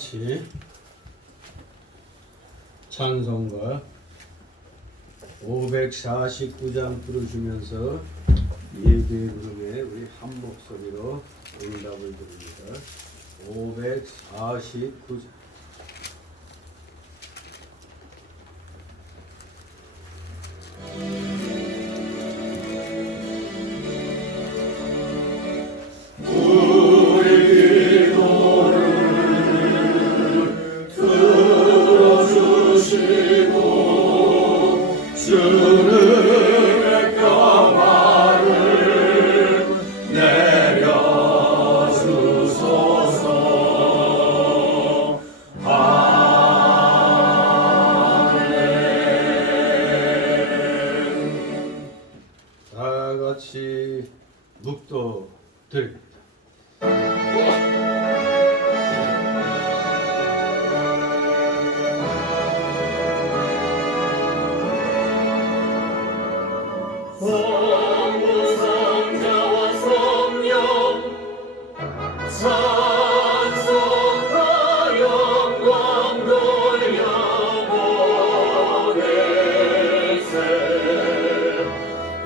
같이 찬송가 549장 부르시면서 예배 부름에 우리 한 목소리로 응답을 드립니다. 549장 같이 묵도 드립니다. 성부성자와 성령 찬송과 영광 돌려보낼세.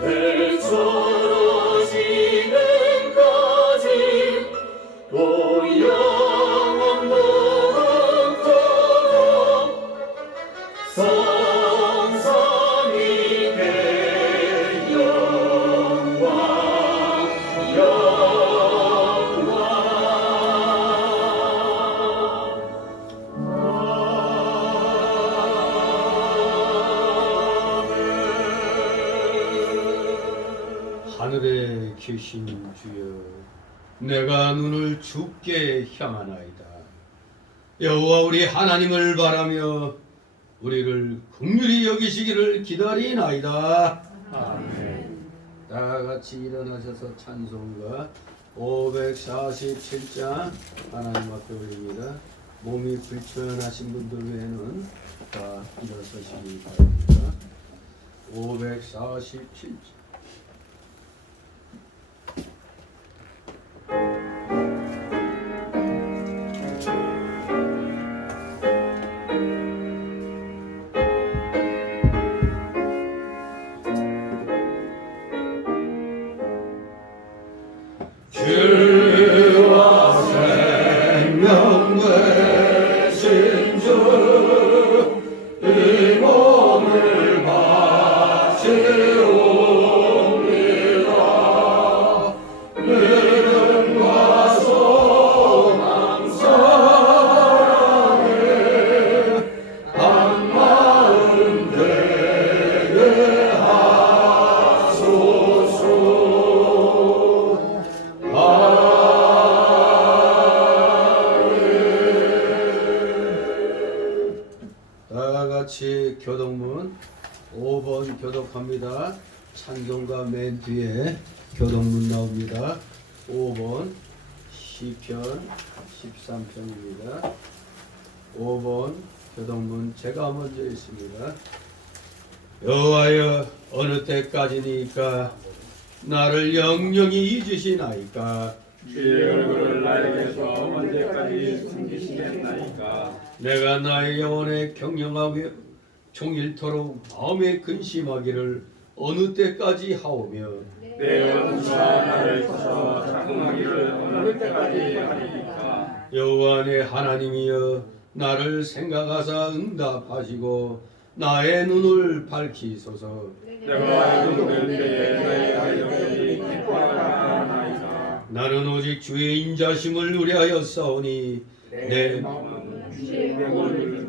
대처로 지금까지 또 영원토록 성삼위의 영광 하늘에 계신 주여, 내가 눈을 주께 향하나이다. 여호와 우리 하나님을 바라며 우리를 긍휼히 여기시기를 기다리나이다. 아멘. 다 같이 일어나셔서 찬송가 547장 하나님 앞에 올립니다. 몸이 불편하신 분들 외에는 다 일어서시기 바랍니다. 547장 주와 생명 되신 주, 이 몸을 바치옵니다. 믿음과 소망 사랑에 한 마음 되게 하소서. 다 같이 교독문 5번 교독합니다. 찬송가 맨 뒤에 교독문 나옵니다. 5번 시편 13편입니다. 5번 교독문 제가 먼저 있습니다. 여호와여, 어느 때까지니까 나를 영영히 잊으시나이까? 주의 얼굴을 나에게서 언제까지 숨기시겠나이까? 내가 나의 영혼에 경영하며 종일토록 마음에 근심하기를 어느 때까지 하오며, 내 원수가 나를 쳐서 자궁하기를 어느 때까지 하리이까? 여호와 내 하나님이여, 나를 생각하사 응답하시고 나의 눈을 밝히소서. 내가 눈을 때에 나의 가족들이 기뻐하나이다. 나는 오직 주의 인자심을 의뢰하여 싸우니 내 마음은 주의 명을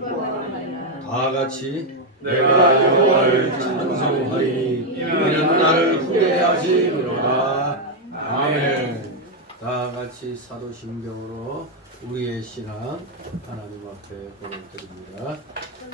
다 같이 내가 여호와를 찬송하리니 이는 나를 후회하시리로다. 아멘. 다 같이 사도신경으로 우리의 신앙 하나님 앞에 고백드립니다.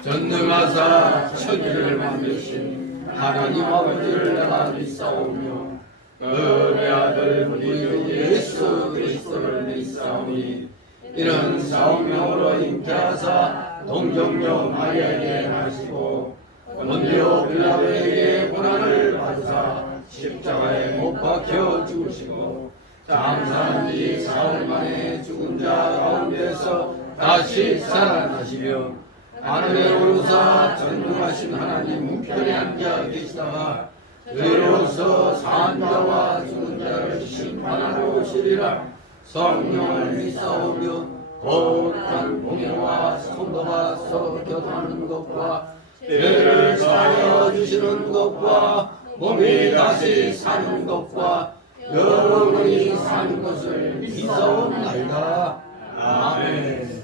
전능하사 천지를 만드신 하나님 아버지를 내가 믿사오며 그의 아들 우리 주 예수 그리스도를 믿사오니 이는 사오명으로 잉태하사 동정녀 마리아에게 나시고 본디오 빌라도에게 고난을 받으사 십자가에 못 박혀 죽으시고 장사한 지 사흘 만에 죽은 자 가운데서 다시 살아나시며 하늘에 오르사 전능하신 하나님 우편에 앉아 계시다가 의로서 산 자와 죽은 자를 심판하러 오시리라. 성령을 믿사오며 거룩한 공예와 성도가 서로 교통하는 것과 죄를 사하여 주시는 것과 몸이 다시 사는 것과 영원히 사는 것을 믿사옵나이다. 아멘.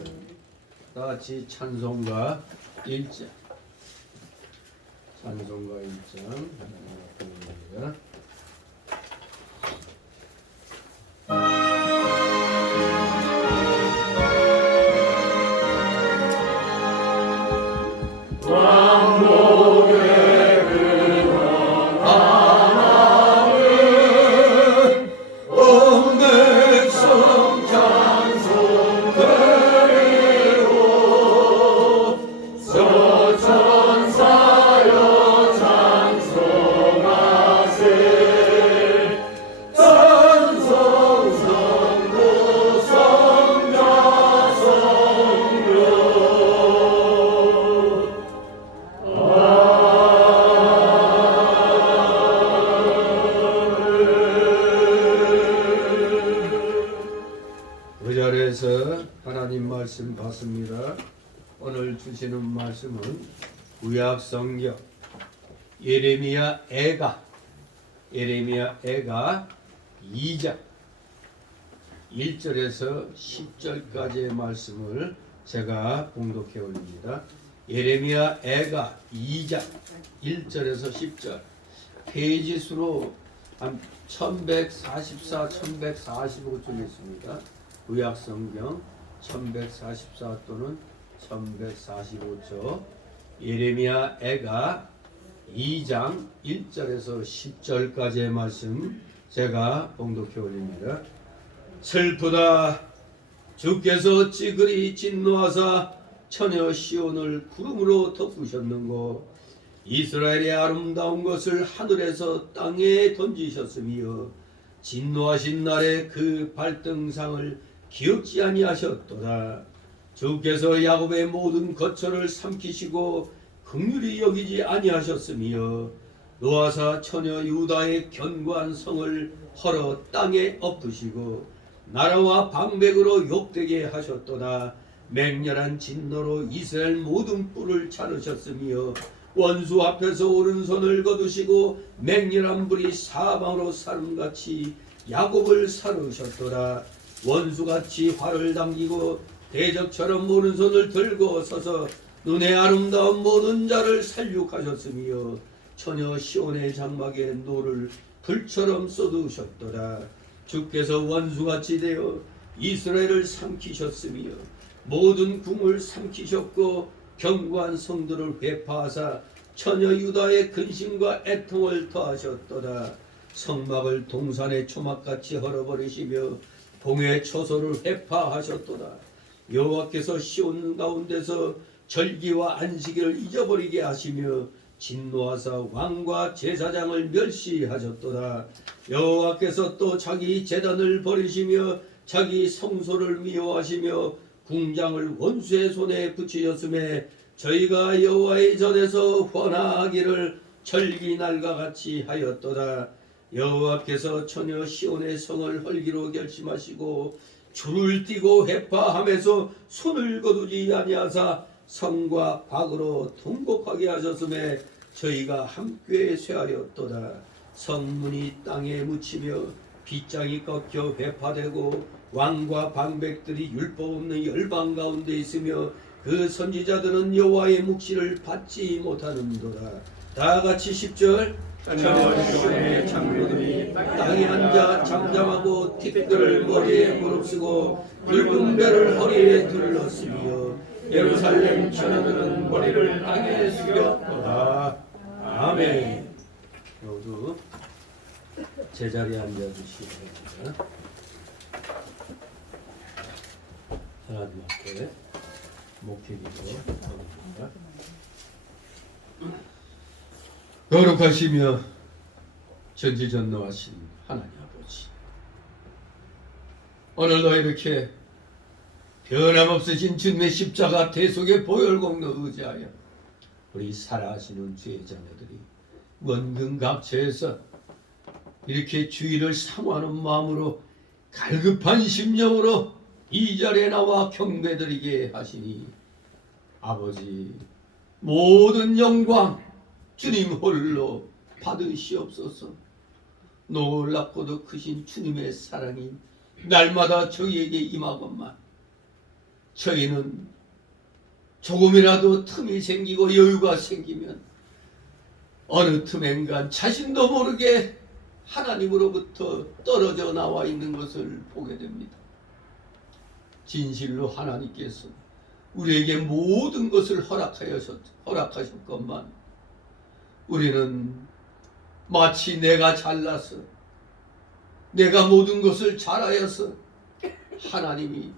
다 같이 찬송가 1장. 찬송가 1장. 하나님 말씀 봤습니다. 오늘 주시는 말씀은 구약 성경 예레미야 애가 2장 1절에서 10절까지의 말씀을 제가 봉독해 올립니다. 예레미야 애가 2장 1절에서 10절 페이지 수로 한 1144, 1145쪽 있습니다. 구약 성경 1144 또는 1145쪽 예레미야 애가 2장 1절에서 10절까지의 말씀 제가 봉독해 올립니다. 슬프다. 주께서 어찌 그리 진노하사 처녀 시온을 구름으로 덮으셨는고 이스라엘의 아름다운 것을 하늘에서 땅에 던지셨으며 진노하신 날에 그 발등상을 기억지 아니하셨도다. 주께서 야곱의 모든 거처를 삼키시고 긍휼히 여기지 아니하셨으며 노아사 처녀 유다의 견고한 성을 헐어 땅에 엎으시고 나라와 방백으로 욕되게 하셨도다. 맹렬한 진노로 이스라엘 모든 뿔을 자르셨으며 원수 앞에서 오른손을 거두시고 맹렬한 불이 사방으로 사름같이 야곱을 사르셨도다. 원수같이 활을 당기고 대적처럼 오른손을 들고 서서 눈에 아름다운 모든 자를 살육하셨으며 처녀 시온의 장막에 노를 불처럼 쏟으셨도다. 주께서 원수같이 되어 이스라엘을 삼키셨으며 모든 궁을 삼키셨고 견고한 성들을 회파하사 처녀 유다의 근심과 애통을 더하셨도다. 성막을 동산의 초막같이 헐어버리시며 봉의 초소를 회파하셨도다. 여호와께서 시온 가운데서 절기와 안식일을 잊어버리게 하시며 진노하사 왕과 제사장을 멸시하셨도다. 여호와께서 또 자기 제단을 버리시며 자기 성소를 미워하시며 궁장을 원수의 손에 붙이셨음에 저희가 여호와의 전에서 헌화하기를 절기날과 같이 하였도다. 여호와께서 처녀 시온의 성을 헐기로 결심하시고 줄을 띠고 회파함에서 손을 거두지 아니하사 성과 박으로 통곡하게 하셨음에 저희가 함께 쇠하였도다. 성문이 땅에 묻히며 빗장이 꺾여 회파되고 왕과 방백들이 율법 없는 열방 가운데 있으며 그 선지자들은 여호와의 묵시를 받지 못하는도다. 다 같이 10절 처녀 시온의 장로들이 땅에 앉아 잠잠하고 팁들을 머리에 무릅쓰고 붉은 배를 허리에 둘렀으며 예루살렘 처녀들은 머리를 땅에 숙였도다. 아멘. 모두 제자리에 앉아주시기 바랍니다. 하나님 앞에 목회기도 드립니다. 거룩하시며 전지전능하신 하나님 아버지, 오늘도 이렇게 변함없으신 주님의 십자가 대속의 보혈공로 의지하여 우리 살아가시는 주의 자녀들이 원근갑처에서 이렇게 주의를 사모하는 마음으로 갈급한 심령으로 이 자리에 나와 경배드리게 하시니 아버지 모든 영광 주님 홀로 받으시옵소서. 놀랍고도 크신 주님의 사랑이 날마다 저희에게 임하건만 저희는 조금이라도 틈이 생기고 여유가 생기면 어느 틈엔간 자신도 모르게 하나님으로부터 떨어져 나와 있는 것을 보게 됩니다. 진실로 하나님께서 우리에게 모든 것을 허락하셨건만 우리는 마치 내가 잘나서 내가 모든 것을 잘하여서 하나님이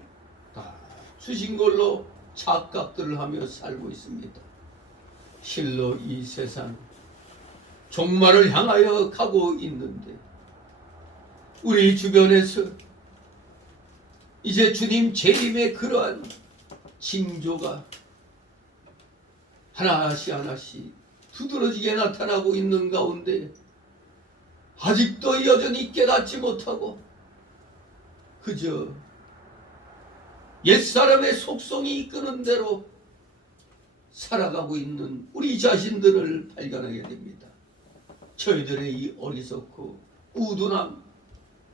다 주신 걸로 착각들을 하며 살고 있습니다. 실로 이 세상 종말을 향하여 가고 있는데 우리 주변에서 이제 주님 재림의 그러한 징조가 하나씩 하나씩 두드러지게 나타나고 있는 가운데 아직도 여전히 깨닫지 못하고 그저 옛사람의 속성이 이끄는 대로 살아가고 있는 우리 자신들을 발견하게 됩니다. 저희들의 이 어리석고 우둔함,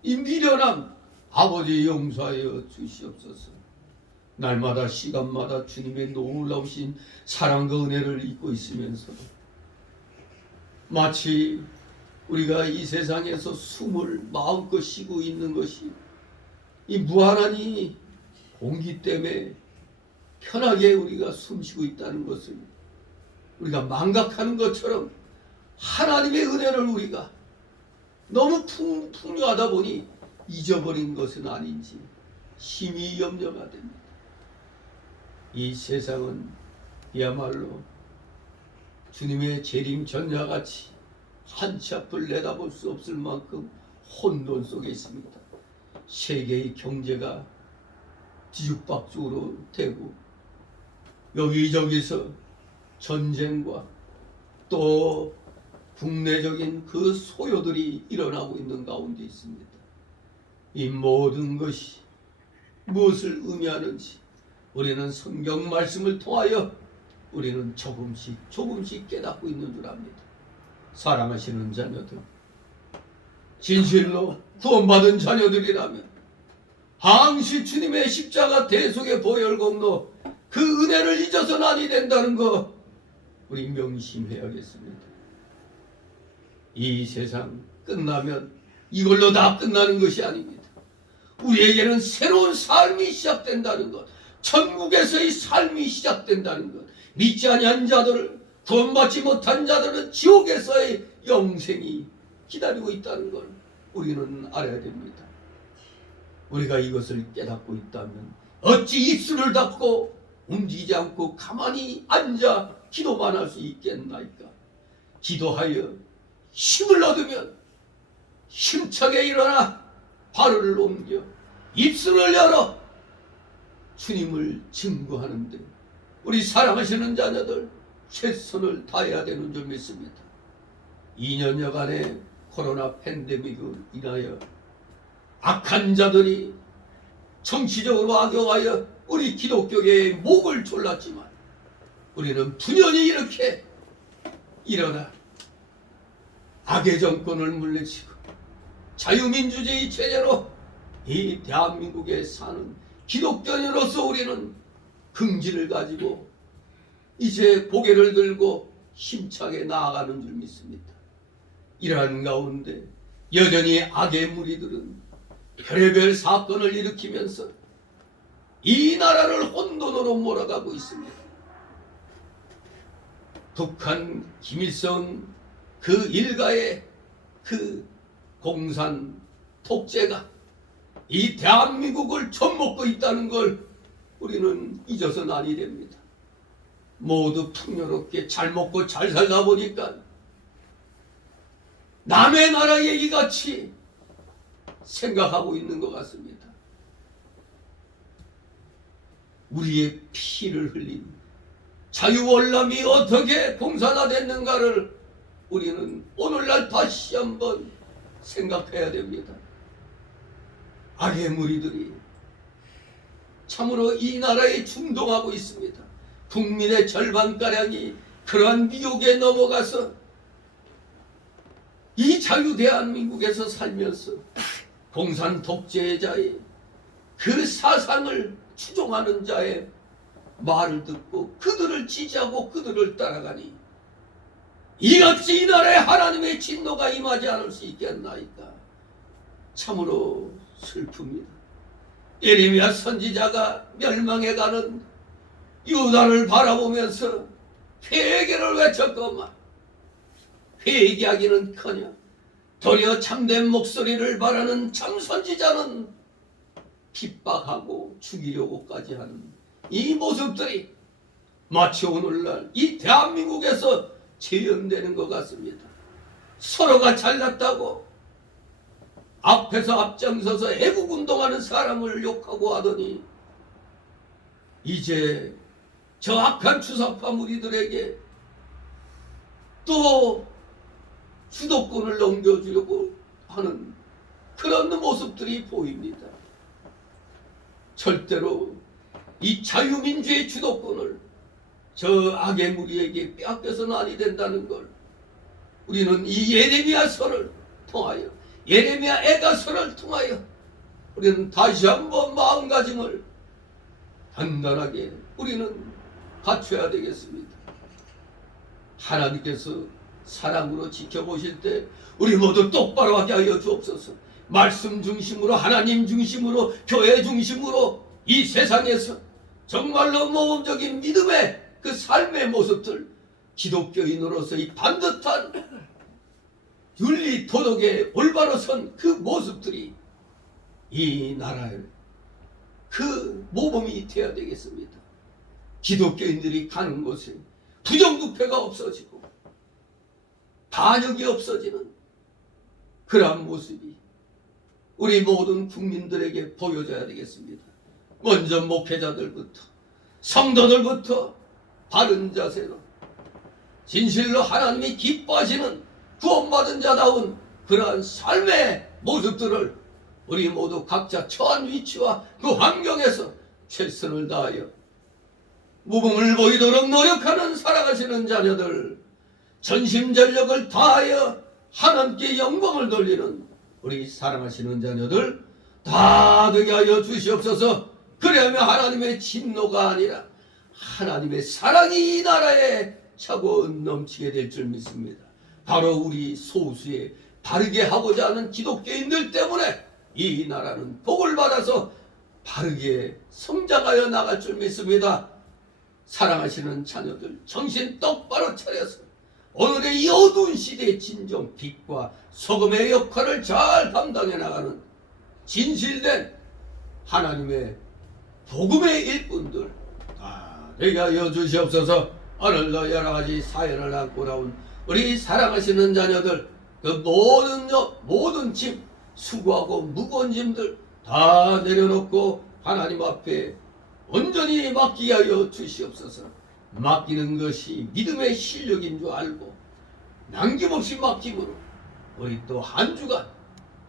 이 미련함 아버지 용서하여 주시옵소서. 날마다 시간마다 주님의 놀라우신 사랑과 은혜를 잊고 있으면서 마치 우리가 이 세상에서 숨을 마음껏 쉬고 있는 것이 이 무한한 이 공기 때문에 편하게 우리가 숨쉬고 있다는 것을 우리가 망각하는 것처럼 하나님의 은혜를 우리가 너무 풍요하다 보니 잊어버린 것은 아닌지 심히 염려가 됩니다. 이 세상은 그야말로 주님의 재림 전야같이 한치 앞을 내다볼 수 없을 만큼 혼돈 속에 있습니다. 세계의 경제가 뒤죽박죽으로 되고 여기저기서 전쟁과 또 국내적인 그 소요들이 일어나고 있는 가운데 있습니다. 이 모든 것이 무엇을 의미하는지 우리는 성경 말씀을 통하여 우리는 조금씩 깨닫고 있는 줄 압니다. 사랑하시는 자녀들, 진실로 구원받은 자녀들이라면 항시 주님의 십자가 대속의 보혈공로 그 은혜를 잊어서는 아니 된다는 거 우리 명심해야겠습니다. 이 세상 끝나면 이걸로 다 끝나는 것이 아닙니다. 우리에게는 새로운 삶이 시작된다는 것, 천국에서의 삶이 시작된다는 것, 믿지 아니한 자들을, 구원받지 못한 자들은 지옥에서의 영생이 기다리고 있다는 걸 우리는 알아야 됩니다. 우리가 이것을 깨닫고 있다면 어찌 입술을 닫고 움직이지 않고 가만히 앉아 기도만 할 수 있겠나이까? 기도하여 힘을 얻으면 힘차게 일어나 발을 옮겨 입술을 열어 주님을 증거하는데 우리 사랑하시는 자녀들 최선을 다해야 되는 줄 믿습니다. 2년여간의 코로나 팬데믹을 인하여 악한 자들이 정치적으로 악용하여 우리 기독교계의 목을 졸랐지만 우리는 분연히 이렇게 일어나 악의 정권을 물리치고 자유민주주의 체제로 이 대한민국에 사는 기독교인으로서 우리는 긍지를 가지고 이제 고개를 들고 힘차게 나아가는 줄 믿습니다. 이러한 가운데 여전히 악의 무리들은 별의별 사건을 일으키면서 이 나라를 혼돈으로 몰아가고 있습니다. 북한 김일성 그 일가의 그 공산 독재가 이 대한민국을 접먹고 있다는 걸 우리는 잊어서는 아니 됩니다. 모두 풍요롭게 잘 먹고 잘 살다 보니까 남의 나라 얘기같이 생각하고 있는 것 같습니다. 우리의 피를 흘린 자유월남이 어떻게 공산화됐는가를 우리는 오늘날 다시 한번 생각해야 됩니다. 악의 무리들이 참으로 이 나라에 충동하고 있습니다. 국민의 절반가량이 그러한 미혹에 넘어가서 이 자유 대한민국에서 살면서 공산 독재자의 그 사상을 추종하는 자의 말을 듣고 그들을 지지하고 그들을 따라가니 이같이 이 나라에 하나님의 진노가 임하지 않을 수 있겠나이까. 참으로 슬픕니다. 예레미야 선지자가 멸망해가는 유다를 바라보면서 회개를 외쳤건만 회개하기는커녕 도리어 참된 목소리를 바라는 참 선지자는 핍박하고 죽이려고까지 하는 이 모습들이 마치 오늘날 이 대한민국에서 재현되는 것 같습니다. 서로가 잘났다고 앞에서 앞장서서 애국운동하는 사람을 욕하고 하더니 이제 저 악한 추사파 무리들에게 또 주도권을 넘겨주려고 하는 그런 모습들이 보입니다. 절대로 이 자유민주의 주도권을 저 악의 무리에게 빼앗겨서는 아니 된다는 걸 우리는 이 예레미야서를 통하여 예레미야 애가서를 통하여 우리는 다시 한번 마음가짐을 단단하게 우리는 갖춰야 되겠습니다. 하나님께서 사랑으로 지켜보실 때 우리 모두 똑바로 하게 하여 주옵소서. 말씀 중심으로 하나님 중심으로 교회 중심으로 이 세상에서 정말로 모범적인 믿음의 그 삶의 모습들 기독교인으로서의 반듯한 윤리 도덕에 올바로 선 그 모습들이 이 나라의 그 모범이 되어야 되겠습니다. 기독교인들이 가는 곳에 부정부패가 없어지고 반역이 없어지는 그러한 모습이 우리 모든 국민들에게 보여져야 되겠습니다. 먼저 목회자들부터 성도들부터 바른 자세로 진실로 하나님이 기뻐하시는 구원받은 자다운 그러한 삶의 모습들을 우리 모두 각자 처한 위치와 그 환경에서 최선을 다하여 무봉을 보이도록 노력하는 살아가시는 자녀들, 전심전력을 다하여 하나님께 영광을 돌리는 우리 사랑하시는 자녀들 다 되게 하여 주시옵소서. 그래야면 하나님의 진노가 아니라 하나님의 사랑이 이 나라에 차고 넘치게 될 줄 믿습니다. 바로 우리 소수의 바르게 하고자 하는 기독교인들 때문에 이 나라는 복을 받아서 바르게 성장하여 나갈 줄 믿습니다. 사랑하시는 자녀들 정신 똑바로 차려서 오늘의 이 어두운 시대의 진정 빛과 소금의 역할을 잘 감당해 나가는 진실된 하나님의 복음의 일꾼들 다 되게 하여 주시옵소서. 오늘도 여러 가지 사연을 안고 나온 우리 사랑하시는 자녀들 그 모든 짐 수고하고 무거운 짐들 다 내려놓고 하나님 앞에 온전히 맡기게 하여 주시옵소서. 맡기는 것이 믿음의 실력인 줄 알고 남김없이 맡김으로 우리 또 한 주간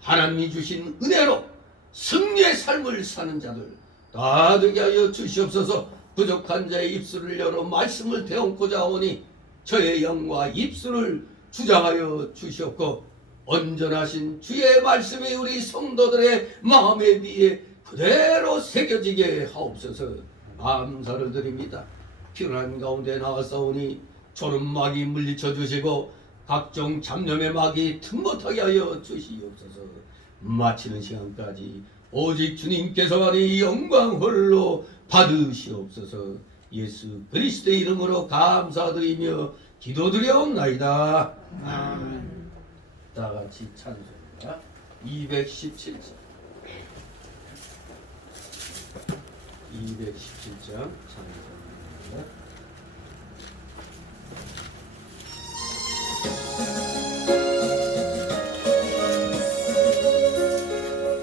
하나님이 주신 은혜로 승리의 삶을 사는 자들 다 되게 하여 주시옵소서. 부족한 자의 입술을 열어 말씀을 대언고자 하오니 저의 영과 입술을 주장하여 주시옵고 온전하신 주의 말씀이 우리 성도들의 마음에 위에 그대로 새겨지게 하옵소서. 감사를 드립니다. 피곤한 가운데 나왔사오니 졸음막이 물리쳐 주시고 각종 잡념의 막이 틈못하게 하여 주시옵소서. 마치는 시간까지 오직 주님께서 이 영광 홀로 받으시옵소서. 예수 그리스도의 이름으로 감사드리며 기도드려옵나이다. 아멘. 다 같이 찬송가 217장 217장 찬송입니다.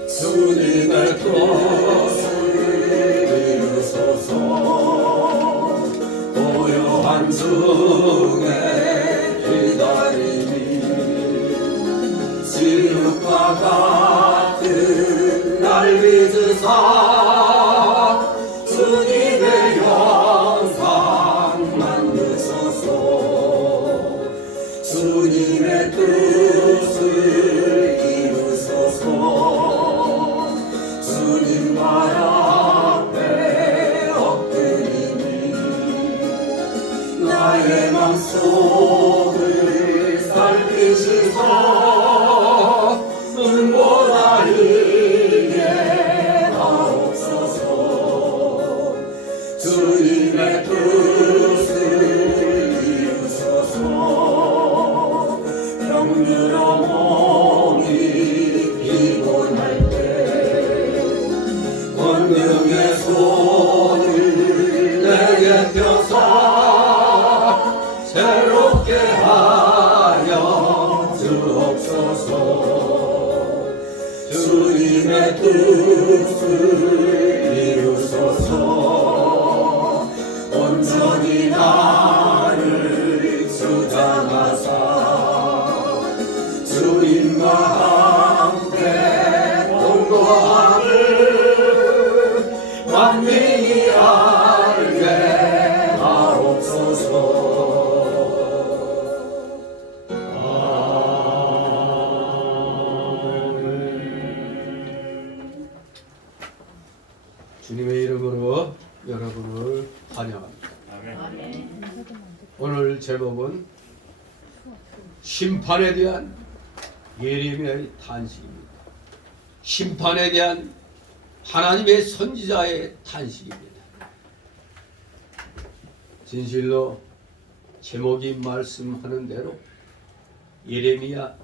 주님의 뜻을 이루소서. 중에 기다리니 지옥과 같은 날 믿으사 주님의 영상 만드소서 주님의 뜻을 이루소서 주님 말 앞에 엎드리니 나의 맘속을 살피시사 눈보라 이게 하옵소서 주님의 뜻을 이루소서 병들어 몸이 피곤할 때 권능의 손을 내게 펴사 새롭게 하여 주옵소서 주님의 뜻을 이루소서 온전히 나를 주장하사 주님과 함께 동거함을 만민이 알게 하옵소서. 주님의 이름으로 여러분을 환영합니다. 오늘 제목은 심판에 대한 예레미야의 탄식입니다. 심판에 대한 하나님의 선지자의 탄식입니다. 진실로 제목이 말씀하는 대로 예레미야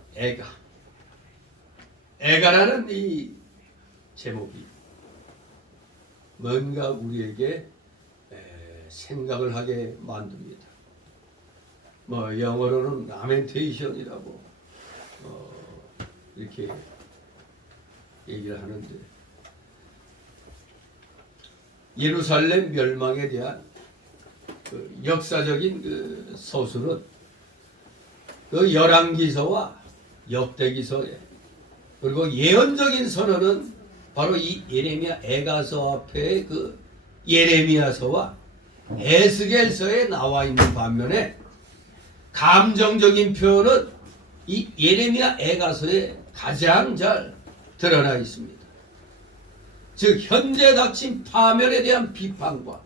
애가라는 이 제목이 뭔가 우리에게 생각을 하게 만듭니다. 뭐 영어로는 라멘테이션이라고 이렇게 얘기를 하는데 예루살렘 멸망에 대한 그 역사적인 그 서술은 그 열왕기서와 역대기서에 그리고 예언적인 선언은 바로 이 예레미야 애가서 앞에 그 예레미야서와 에스겔서에 나와 있는 반면에 감정적인 표현은 이 예레미야 애가서에 가장 잘 드러나 있습니다. 즉 현재 닥친 파멸에 대한 비판과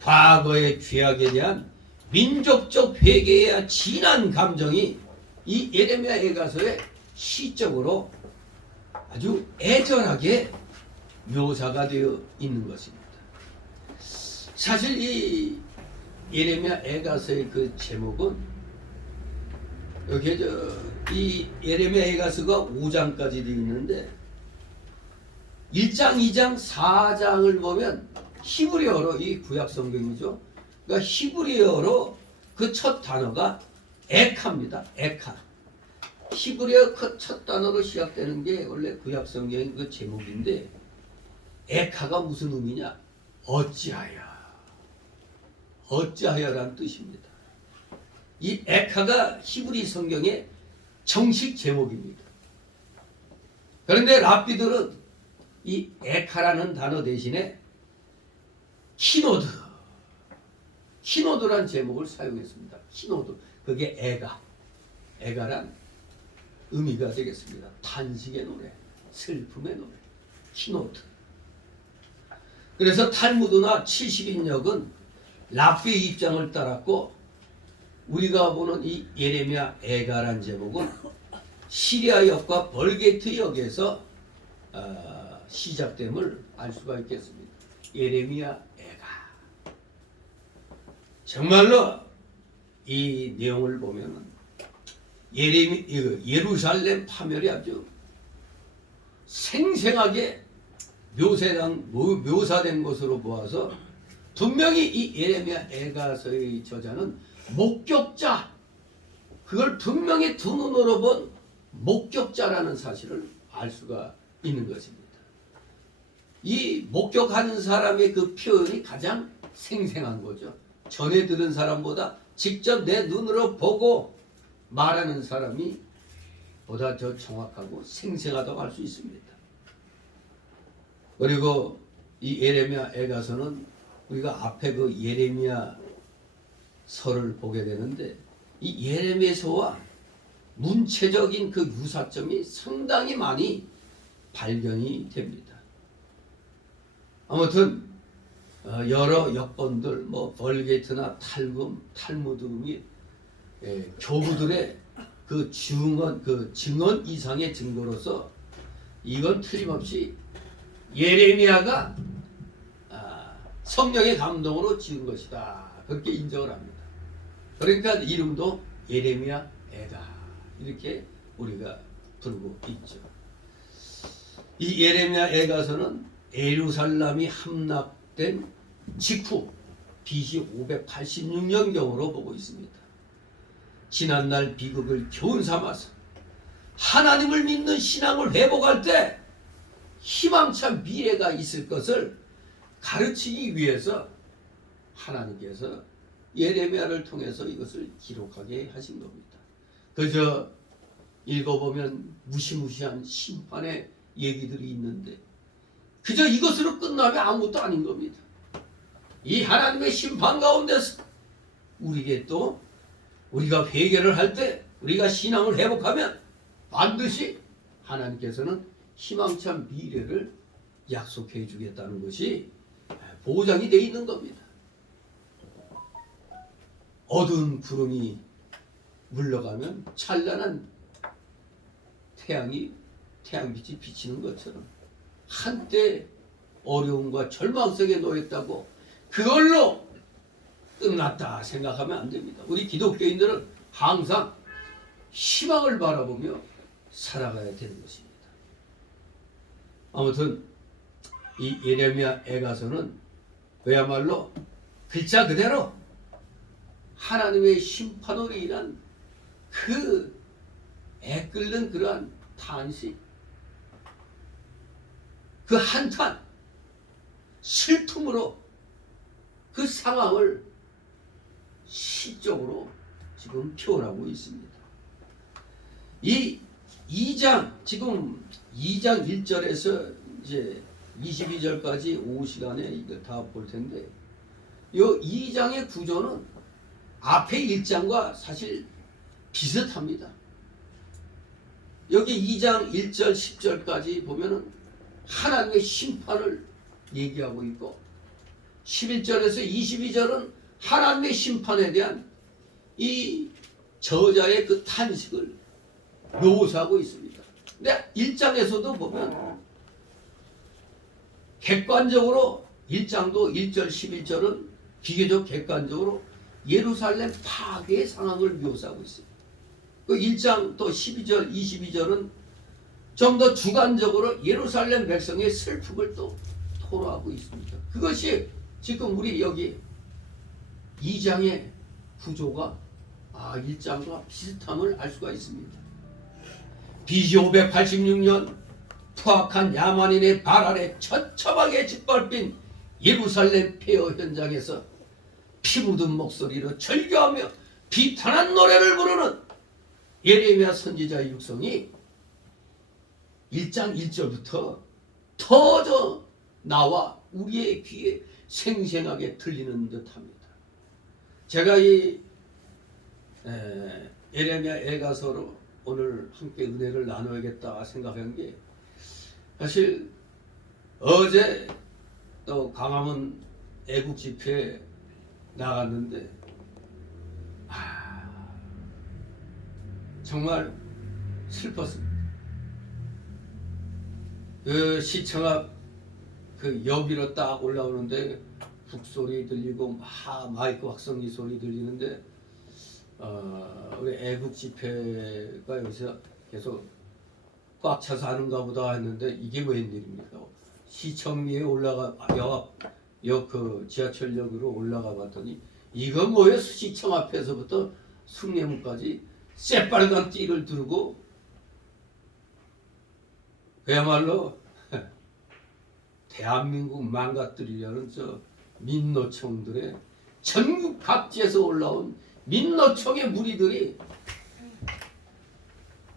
과거의 죄악에 대한 민족적 회개의 진한 감정이 이 예레미야 애가서에 시적으로 아주 애절하게 묘사가 되어 있는 것입니다. 사실 이 예레미야 애가서의 그 제목은 여기 이 예레미야 애가서가 5장까지 되어 있는데 1장, 2장, 4장을 보면 히브리어로 이 구약 성경이죠. 그러니까 히브리어로 그 첫 단어가 에카입니다. 에카. 히브리어 그 첫 단어로 시작되는 게 원래 구약 성경의 그 제목인데 에카가 무슨 의미냐? 어찌하여란 뜻입니다. 이 에카가 히브리 성경의 정식 제목입니다. 그런데 랍비들은 이 에카라는 단어 대신에 키노드란 제목을 사용했습니다. 키노드. 그게 애가란 의미가 되겠습니다. 탄식의 노래, 슬픔의 노래, 키노드. 그래서 탈무드나 70인역은 랍비의 입장을 따랐고 우리가 보는 이 예레미야 애가란 제목은 시리아 역과 벌게트 역에서 시작됨을 알 수가 있겠습니다. 예레미야 애가. 정말로 이 내용을 보면은 예루살렘 파멸이 아주 생생하게 묘사된 것으로 보아서 분명히 이 예레미야 애가서의 저자는 목격자, 그걸 분명히 두 눈으로 본 목격자라는 사실을 알 수가 있는 것입니다. 이 목격한 사람의 그 표현이 가장 생생한 거죠. 전해 들은 사람보다 직접 내 눈으로 보고 말하는 사람이 보다 더 정확하고 생생하다고 할 수 있습니다. 그리고 이 예레미야 애가서는 우리가 앞에 그 예레미야 서를 보게 되는데 이 예레미야서와 문체적인 그 유사점이 상당히 많이 발견이 됩니다. 아무튼 여러 역본들 뭐 벌게트나 탈금, 탈무드 및 교부들의 그 증언 이상의 증거로서 이건 틀림없이 예레미야가 성령의 감동으로 지은 것이다. 그렇게 인정을 합니다. 그러니까 이름도 예레미야 애다. 이렇게 우리가 부르고 있죠. 이 예레미야 애가서는 예루살렘이 함락된 직후 BC 586년경으로 보고 있습니다. 지난날 비극을 교훈 삼아서 하나님을 믿는 신앙을 회복할 때 희망찬 미래가 있을 것을 가르치기 위해서 하나님께서 예레미야를 통해서 이것을 기록하게 하신 겁니다. 그저 읽어보면 무시무시한 심판의 얘기들이 있는데 그저 이것으로 끝나면 아무것도 아닌 겁니다. 이 하나님의 심판 가운데서 우리에게 또 우리가 회개를 할 때 우리가 신앙을 회복하면 반드시 하나님께서는 희망찬 미래를 약속해 주겠다는 것이 보장이 되어 있는 겁니다. 어두운 구름이 물러가면 찬란한 태양빛이 비치는 것처럼 한때 어려움과 절망 속에 놓였다고 그걸로 끝났다 생각하면 안 됩니다. 우리 기독교인들은 항상 희망을 바라보며 살아가야 되는 것입니다. 아무튼 이 예레미야 애가서는 그야말로 글자 그대로 하나님의 심판으로 인한 그 애끓는 그러한 탄식, 그 한탄, 슬픔으로 그 상황을 시적으로 지금 표현하고 있습니다. 이 2장, 지금 2장 1절에서 이제 22절까지 오후 시간에 이거 다 볼 텐데, 이 2장의 구조는 앞에 1장과 사실 비슷합니다. 여기 2장 1절 10절까지 보면은 하나님의 심판을 얘기하고 있고 11절에서 22절은 하나님의 심판에 대한 이 저자의 그 탄식을 묘사하고 있습니다. 근데 1장에서도 보면 객관적으로 1장도 1절 11절은 비교적 객관적으로 예루살렘 파괴의 상황을 묘사하고 있어요. 그 1장 또 12절 22절은 좀 더 주관적으로 예루살렘 백성의 슬픔을 또 토로하고 있습니다. 그것이 지금 우리 여기 2장의 구조가 1장과 비슷함을 알 수가 있습니다. BC 586년 투악한 야만인의 발 아래 처참하게 짓밟힌 예루살렘 폐허 현장에서 피 묻은 목소리로 절규하며 비탄한 노래를 부르는 예레미야 선지자의 육성이 1장 1절부터 터져 나와 우리의 귀에 생생하게 들리는 듯합니다. 제가 이 예레미야 애가서로 오늘 함께 은혜를 나눠야겠다 생각한 게 사실 어제 또 광화문 애국 집회에 나갔는데 정말 슬펐습니다. 그 시청 앞 그 여기로 딱 올라오는데 북소리 들리고 마이크 확성기 소리 들리는데 우리 애국 집회가 여기서 계속 꽉 차서 하는가 보다 했는데 이게 웬일입니까? 시청 위에 올라가 역 그 지하철역으로 올라가 봤더니 이거 뭐예요? 시청 앞에서부터 숭례문까지 새빨간 띠를 두르고 그야말로 대한민국 망가뜨리려는 저 민노총들의 전국 각지에서 올라온 민노총의 무리들이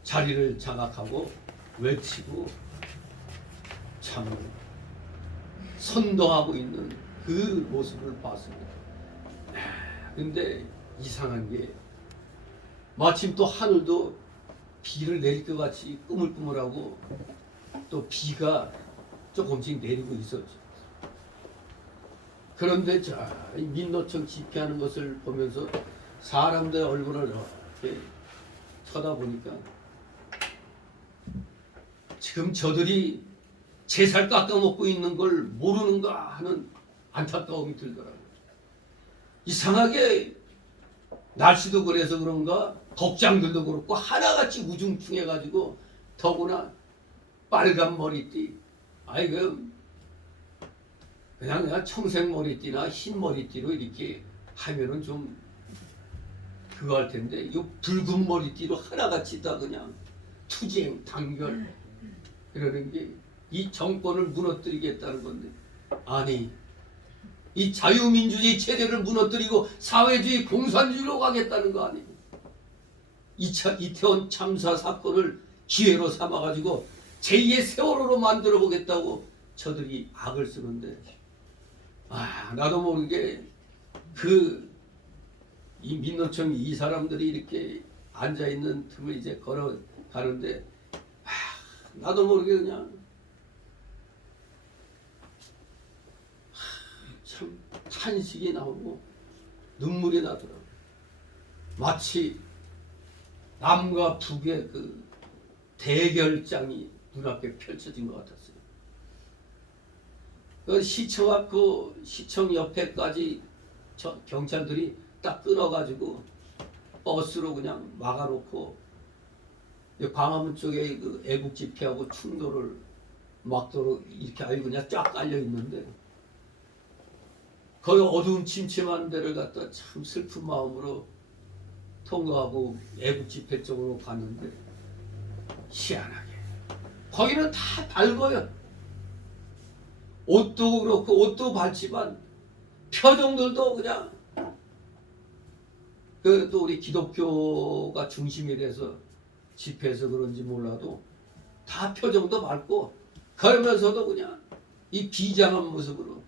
자리를 장악하고 외치고 참 선동하고 있는 그 모습을 봤습니다. 근데 이상한 게 마침 또 하늘도 비를 내릴 것 같이 꾸물꾸물하고 또 비가 조금씩 내리고 있었죠. 그런데 자, 이 민노총 집회하는 것을 보면서 사람들의 얼굴을 이렇게 쳐다보니까 지금 저들이 제 살 깎아먹고 있는 걸 모르는가 하는 안타까움이 들더라고요. 이상하게 날씨도 그래서 그런가 복장들도 그렇고 하나같이 우중충해가지고 더구나 빨간 머리띠 그냥 청색 머리띠나 흰 머리띠로 이렇게 하면은 좀 그거 할 텐데 이 붉은 머리띠로 하나같이 다 그냥 투쟁 단결 그러는 게 이 정권을 무너뜨리겠다는 건데 아니 이 자유민주주의 체제를 무너뜨리고 사회주의 공산주의로 가겠다는 거 아니에요. 이태원 참사 사건을 기회로 삼아가지고 제2의 세월호로 만들어 보겠다고 저들이 악을 쓰는데 나도 모르게 이 민노총 이 사람들이 이렇게 앉아있는 틈을 이제 걸어가는데 나도 모르게 그냥 참 탄식이 나오고 눈물이 나더라고요. 마치 남과 북의 그 대결장이 눈앞에 펼쳐진 것 같았어요. 그 시청 앞 시청 옆에까지 경찰들이 딱 끊어가지고 버스로 그냥 막아놓고 광화문 쪽에 그 애국 집회하고 충돌을 막도록 이렇게 아주 그냥 쫙 깔려 있는데 거기 어두운 침침한 데를 갖다 참 슬픈 마음으로 통과하고 애국 집회 쪽으로 갔는데 희한하게 거기는 다 밝아요. 옷도 그렇고 옷도 밝지만 표정들도 그냥 또 우리 기독교가 중심이 돼서 집회에서 그런지 몰라도 다 표정도 밝고 그러면서도 그냥 이 비장한 모습으로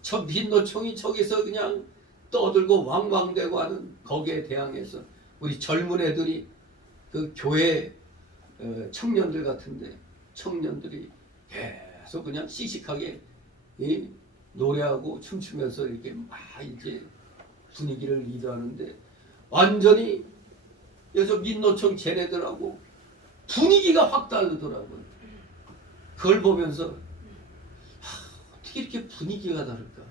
저 민노총이 저기서 그냥 떠들고 왕왕대고 하는 거기에 대항해서 우리 젊은 애들이 그 교회 청년들 같은데 청년들이 계속 그냥 씩씩하게 노래하고 춤추면서 이렇게 막 이제 분위기를 리드하는데 완전히 여기서 민노총 쟤네들하고 분위기가 확 다르더라고요. 그걸 보면서 어떻게 이렇게 분위기가 다를까?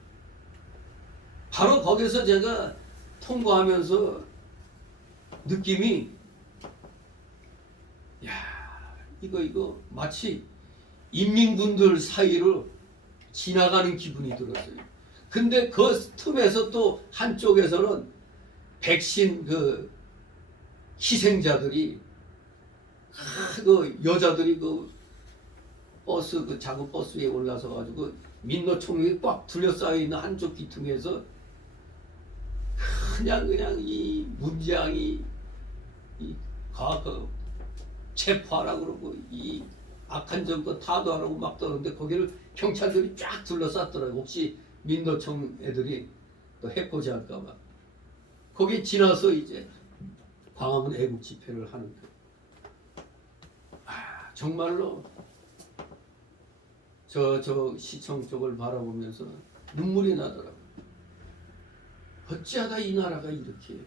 바로 거기서 제가 통과하면서 느낌이 이거 마치 인민군들 사이로 지나가는 기분이 들었어요. 근데 그 틈에서 또 한쪽에서는 백신 그 희생자들이 그 여자들이 그 버스 그 작은 버스 위에 올라서 가지고 민노총이 꽉 둘러싸여 있는 한쪽 귀퉁이에서 그냥 이 문장이 그 체포하라 그러고 이 악한 정권 타도하라고 막 떠는데 거기를 경찰들이 쫙 둘러쌌더라고. 혹시 민노총 애들이 또 해코지 할까봐. 거기 지나서 이제 광화문 애국 집회를 하는데 정말로 저 시청 쪽을 바라보면서 눈물이 나더라고요. 어찌하다 이 나라가 이렇게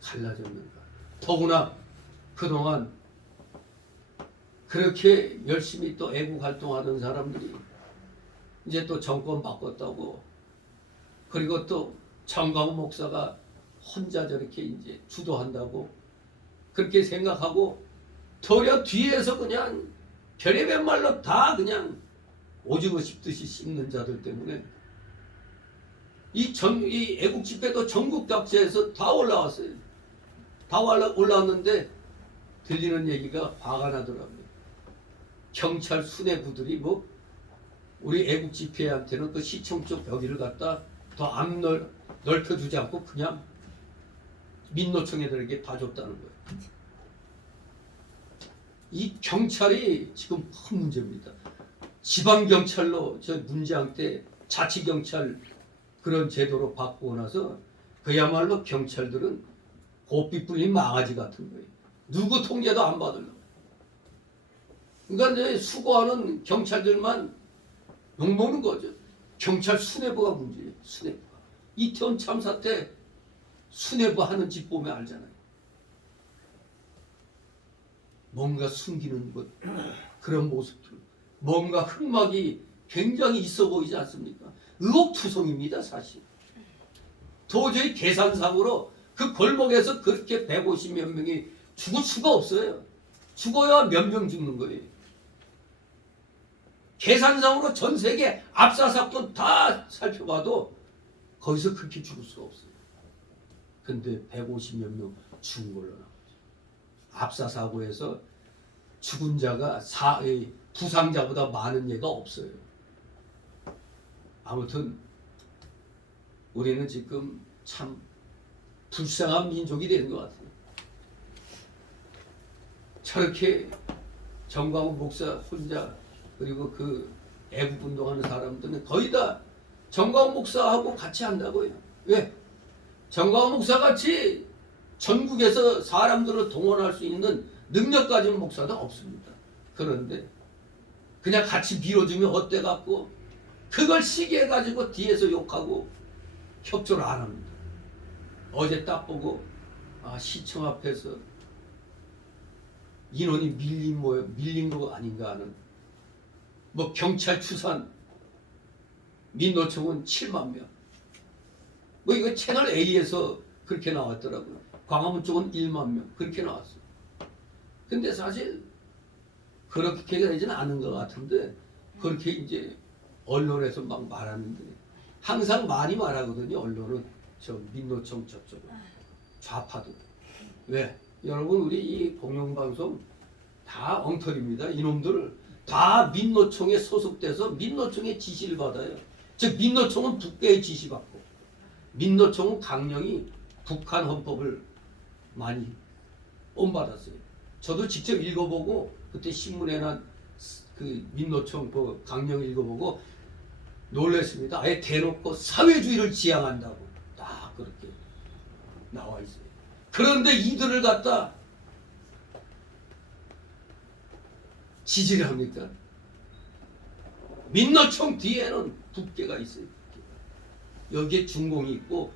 갈라졌는가. 더구나 그동안 그렇게 열심히 또 애국 활동하던 사람들이 이제 또 정권 바꿨다고 그리고 또 정광훈 목사가 혼자 저렇게 이제 주도한다고 그렇게 생각하고 도리어 뒤에서 그냥 별의별 말로 다 그냥 오징어 씹듯이 씹는 자들 때문에 이 애국 집회도 전국 각지에서 다 올라왔어요. 다 올라왔는데 들리는 얘기가 화가 나더라고요. 경찰 수뇌부들이 우리 애국 집회한테는 그 시청 쪽 벽위를 갖다 더 넓혀주지 않고 그냥 민노총 애들에게 봐줬다는 거예요. 이 경찰이 지금 큰 문제입니다. 지방경찰로 저 문재인 때 자치경찰 그런 제도로 바꾸고 나서 그야말로 경찰들은 고삐 뿔린 망아지 같은 거예요. 누구 통제도 안 받으려고. 그러니까 이제 수고하는 경찰들만 욕먹는 거죠. 경찰 수뇌부가 문제예요. 수뇌부가. 이태원 참사 때 수뇌부 하는 짓 보면 알잖아요. 뭔가 숨기는 것, 그런 모습들, 뭔가 흑막이 굉장히 있어 보이지 않습니까? 의혹투성입니다, 사실. 도저히 계산상으로 그 골목에서 그렇게 150몇 명이 죽을 수가 없어요. 죽어야 몇 명 죽는 거예요. 계산상으로 전 세계 압사 사건 다 살펴봐도 거기서 그렇게 죽을 수가 없어요. 근데 150몇 명 죽은 걸로 나오죠. 압사 사고에서 죽은 자가 부상자보다 많은 예가 없어요. 아무튼 우리는 지금 참 불쌍한 민족이 되는 것 같아요. 저렇게 정광훈 목사 혼자 그리고 그 애국운동하는 사람들은 거의 다 정광훈 목사하고 같이 한다고요. 왜? 정광훈 목사 같이 전국에서 사람들을 동원할 수 있는 능력 가진 목사도 없습니다. 그런데 그냥 같이 밀어주면 어때 갖고 그걸 시기해가지고 뒤에서 욕하고 협조를 안 합니다. 어제 딱 보고 시청 앞에서 인원이 밀린 거 아닌가 하는 뭐 경찰 추산 민노총은 7만 명. 뭐 이거 채널 A에서 그렇게 나왔더라고요. 광화문 쪽은 1만 명 그렇게 나왔어요. 근데 사실 그렇게 되지는 않은 것 같은데 그렇게 이제 언론에서 막 말하는데 항상 많이 말하거든요. 언론은 저 민노총 저쪽은 좌파도. 왜? 여러분 우리 이 공영방송 다 엉터리입니다. 이놈들 다 민노총에 소속돼서 민노총의 지시를 받아요. 즉 민노총은 북대의 지시받고 민노총은 강령이 북한 헌법을 많이 본받았어요. 저도 직접 읽어보고 그때 신문에 난 그 민노총 그 강령 읽어보고 놀랐습니다. 아예 대놓고 사회주의를 지향한다고 딱 그렇게 나와 있어요. 그런데 이들을 갖다 지지를 합니까? 민노총 뒤에는 북계가 있어요. 북계가. 여기에 중공이 있고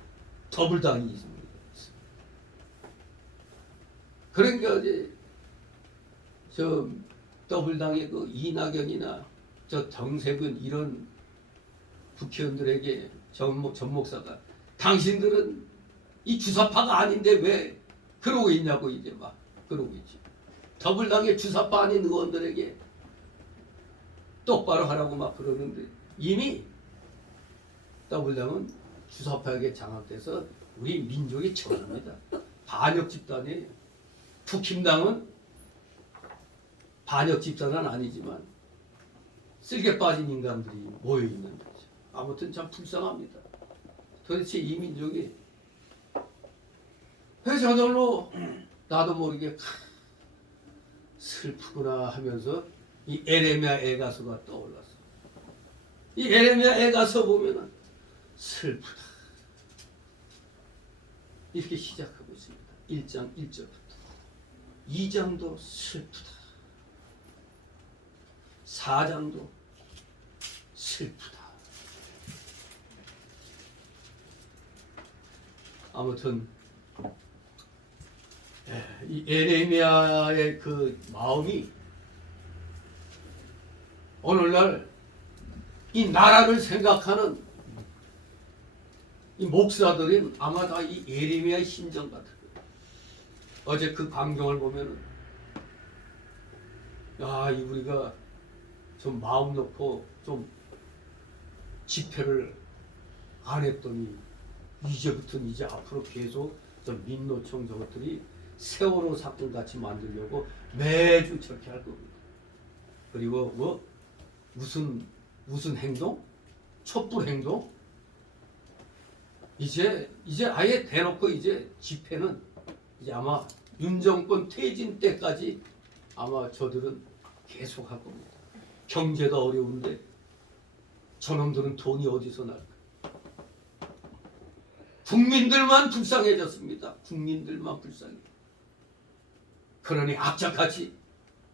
더불당이 있습니다. 그러니까 이제 저 더불당의 그 이낙연이나 저 정세균 이런 국회의원들에게 전 목사가 당신들은 이 주사파가 아닌데 왜 그러고 있냐고 이제 막 그러고 있지. 더불당의 주사파 아닌 의원들에게 똑바로 하라고 막 그러는데 이미 더불당은 주사파에게 장악돼서 우리 민족이 전합니다. 반역 집단이에요. 국힘당은 반역 집단은 아니지만 쓸개 빠진 인간들이 모여있는 거죠. 아무튼 참 불쌍합니다. 도대체 이 민족이 왜 저절로 나도 모르게 슬프구나 하면서 이 에레미야 애가서가 떠올랐어. 이 에레미야 애가서 보면은 슬프다 이렇게 시작하고 있습니다. 1장 1절부터 2장도 슬프다 4장도 슬프다. 아무튼 이 에레미야의 그 마음이 오늘날 이 나라를 생각하는 이 목사들은 아마 다 이 에레미야의 심정 같은 거예요. 어제 그 광경을 보면은 야, 이 우리가 좀 마음 놓고 좀 집회를 안 했더니 이제부터는 이제 앞으로 계속 저 민노총 저것들이 세월호 사건 같이 만들려고 매주 저렇게 할 겁니다. 그리고 뭐 무슨 행동? 촛불 행동? 이제 아예 대놓고 이제 집회는 이제 아마 윤 정권 퇴진 때까지 아마 저들은 계속 할 겁니다. 경제가 어려운데 저놈들은 돈이 어디서 날까? 국민들만 불쌍해졌습니다. 국민들만 불쌍해. 그러니 악착같이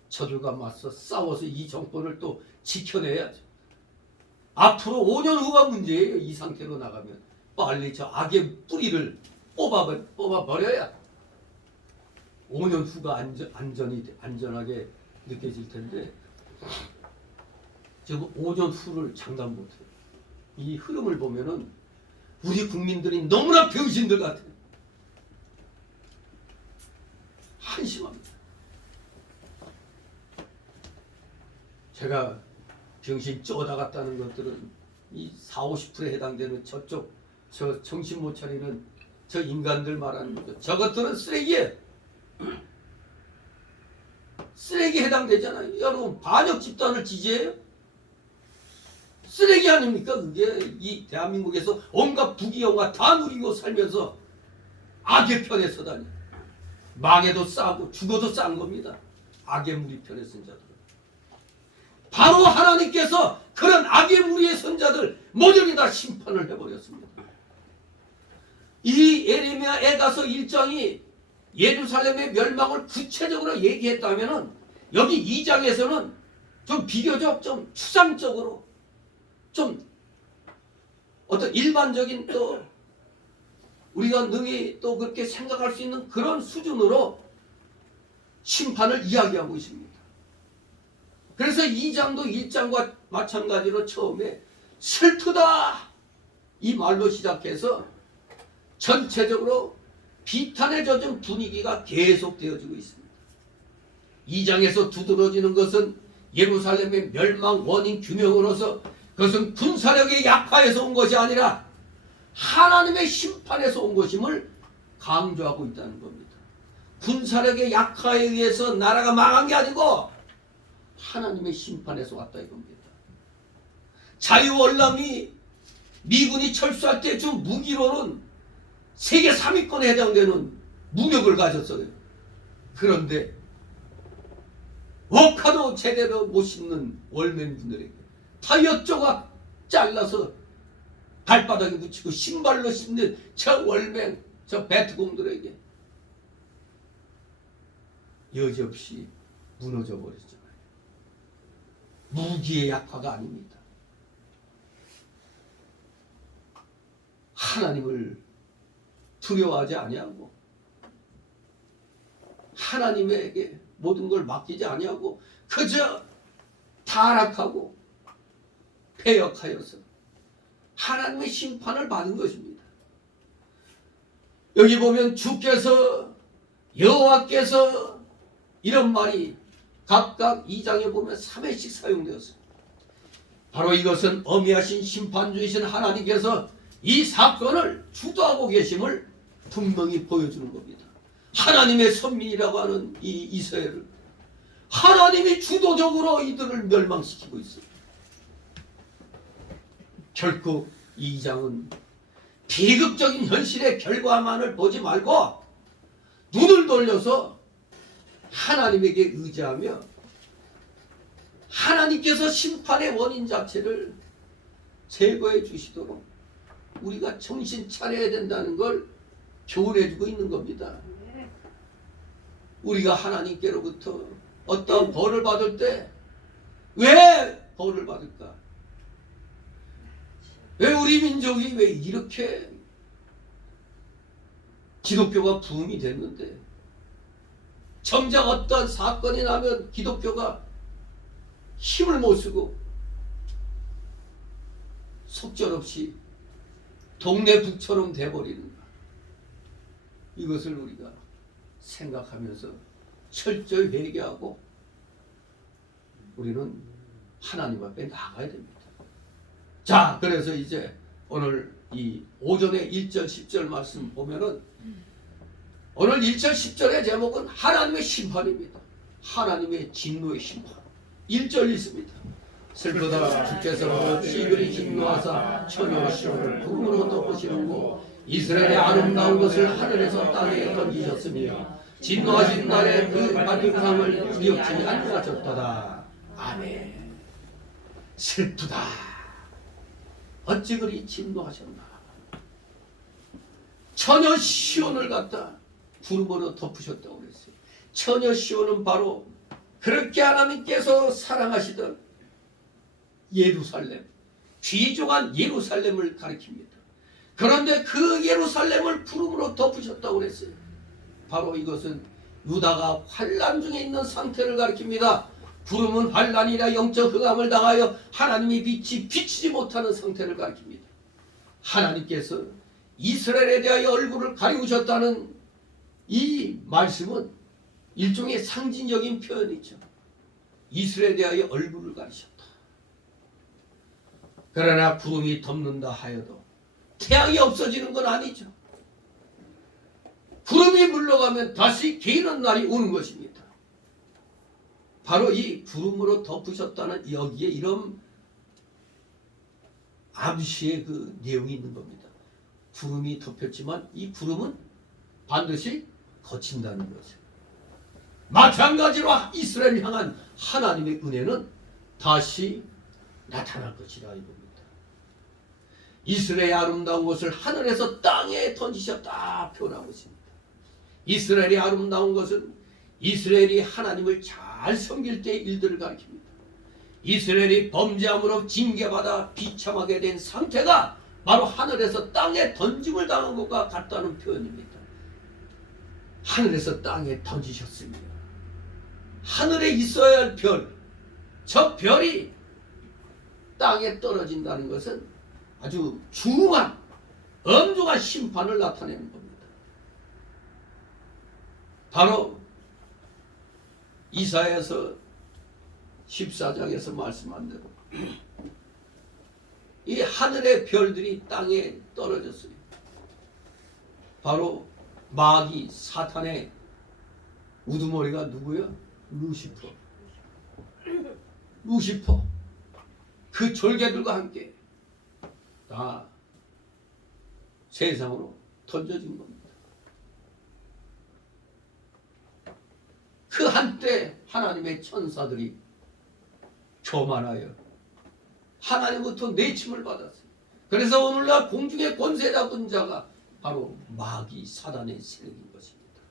저들과 맞서 싸워서 이 정권을 또 지켜내야죠. 앞으로 5년 후가 문제예요. 이 상태로 나가면 빨리 저 악의 뿌리를 뽑아버려야 5년 후가 안전하게 느껴질 텐데 지금 5년 후를 장담 못해요. 이 흐름을 보면은 우리 국민들이 너무나 병신들 같아요. 한심합니다. 제가 병신 쪼다 갔다는 것들은 이 40~50%에 해당되는 저쪽 저 정신 못 차리는 저 인간들 말하는 거죠. 저것들은 쓰레기예요. 쓰레기 해당되잖아요. 여러분 반역 집단을 지지해요? 쓰레기 아닙니까? 그게 이 대한민국에서 온갖 부귀영화 다 누리고 살면서 악의 편에 서다니 망해도 싸고 죽어도 싼 겁니다. 악의 무리 편에 선 자들은 바로 하나님께서 그런 악의 무리의 선자들 모조리 다 심판을 해버렸습니다. 이 예레미야 에가서 1장이 예루살렘의 멸망을 구체적으로 얘기했다면은 여기 2장에서는 좀 비교적 좀 추상적으로 좀 어떤 일반적인 또 우리가 능히 또 그렇게 생각할 수 있는 그런 수준으로 심판을 이야기하고 있습니다. 그래서 2장도 1장과 마찬가지로 처음에 슬프다 이 말로 시작해서 전체적으로 비탄에 젖은 분위기가 계속 되어지고 있습니다. 2장에서 두드러지는 것은 예루살렘의 멸망 원인 규명으로서 그것은 군사력의 약화에서 온 것이 아니라 하나님의 심판에서 온 것임을 강조하고 있다는 겁니다. 군사력의 약화에 의해서 나라가 망한 게 아니고 하나님의 심판에서 왔다 이겁니다. 자유월남이 미군이 철수할 때 준 무기로는 세계 3위권에 해당되는 무력을 가졌어요. 그런데 워카도 제대로 못 신는 월맨분들에게 타이어 조각 잘라서 발바닥에 붙이고 신발로 신는 저 월맨 저 베트공들에게 여지없이 무너져 버렸잖아요. 무기의 약화가 아닙니다. 하나님을 두려워하지 아니하고 하나님에게 모든 걸 맡기지 아니하고 그저 타락하고 패역하여서 하나님의 심판을 받은 것입니다. 여기 보면 주께서 여호와께서 이런 말이 각각 2장에 보면 3회씩 사용되었습니다. 바로 이것은 어미하신 심판주이신 하나님께서 이 사건을 주도하고 계심을 분명히 보여주는 겁니다. 하나님의 선민이라고 하는 이 이스라엘을 하나님이 주도적으로 이들을 멸망시키고 있습니다. 결국 이 장은 비극적인 현실의 결과만을 보지 말고 눈을 돌려서 하나님에게 의지하며 하나님께서 심판의 원인 자체를 제거해 주시도록 우리가 정신 차려야 된다는 걸 교훈해주고 있는 겁니다. 우리가 하나님께로부터 어떤 벌을 받을 때 왜 벌을 받을까? 왜 우리 민족이 왜 이렇게 기독교가 부흥이 됐는데 정작 어떤 사건이 나면 기독교가 힘을 못 쓰고 속절없이 동네 북처럼 돼버리는가? 이것을 우리가 생각하면서 철저히 회개하고 우리는 하나님 앞에 나가야 됩니다. 자, 그래서 이제 오늘 이 오전에 1절 10절 말씀 보면은 오늘 1절 10절의 제목은 하나님의 심판입니다. 하나님의 진노의 심판. 1절 있습니다. 슬프다 주께서 시글이 진노하사 천여 시온을 구름으로 덮으시는고 이스라엘의 아름다운 것을 하늘에서 땅에 던지셨으며 진노하신 날에 그 발등상을 기억지 아니하셨도다. 아멘. 슬프다. 어찌 그리 진노하셨나. 처녀 시온을 갖다 구름으로 덮으셨다고 그랬어요. 처녀 시온은 바로 그렇게 하나님께서 사랑하시던 예루살렘, 귀족한 예루살렘을 가리킵니다. 그런데 그 예루살렘을 구름으로 덮으셨다고 그랬어요. 바로 이것은 유다가 환난 중에 있는 상태를 가리킵니다. 구름은 환난이라 영적 흑암을 당하여 하나님의 빛이 비치지 못하는 상태를 가리킵니다. 하나님께서 이스라엘에 대하여 얼굴을 가리우셨다는 이 말씀은 일종의 상징적인 표현이죠. 이스라엘에 대하여 얼굴을 가리셨다. 그러나 구름이 덮는다 하여도 태양이 없어지는 건 아니죠. 구름이 물러가면 다시 개이는 날이 오는 것입니다. 바로 이 구름으로 덮으셨다는 여기에 이런 암시의 그 내용이 있는 겁니다. 구름이 덮였지만 이 구름은 반드시 거친다는 거죠. 마찬가지로 이스라엘을 향한 하나님의 은혜는 다시 나타날 것이라 이겁니다. 이스라엘의 아름다운 것을 하늘에서 땅에 던지셨다 표현하고 있습니다. 이스라엘의 아름다운 것은 이스라엘이 하나님을 잘 섬길 때의 일들을 가리킵니다. 이스라엘이 범죄함으로 징계받아 비참하게 된 상태가 바로 하늘에서 땅에 던짐을 당한 것과 같다는 표현입니다. 하늘에서 땅에 던지셨습니다. 하늘에 있어야 할 별, 저 별이 땅에 떨어진다는 것은 아주 중한 엄중한 심판을 나타내는 겁니다. 바로 이사야서 14장에서 말씀한 대로 이 하늘의 별들이 땅에 떨어졌어요. 바로 마귀 사탄의 우두머리가 누구야? 루시퍼. 그 졸개들과 함께 다 세상으로 던져진 겁니다. 그 한때 하나님의 천사들이 교만하여 하나님부터 내침을 받았어요. 그래서 오늘날 공중의 권세 잡은 자가 바로 마귀 사단의 세력인 것입니다.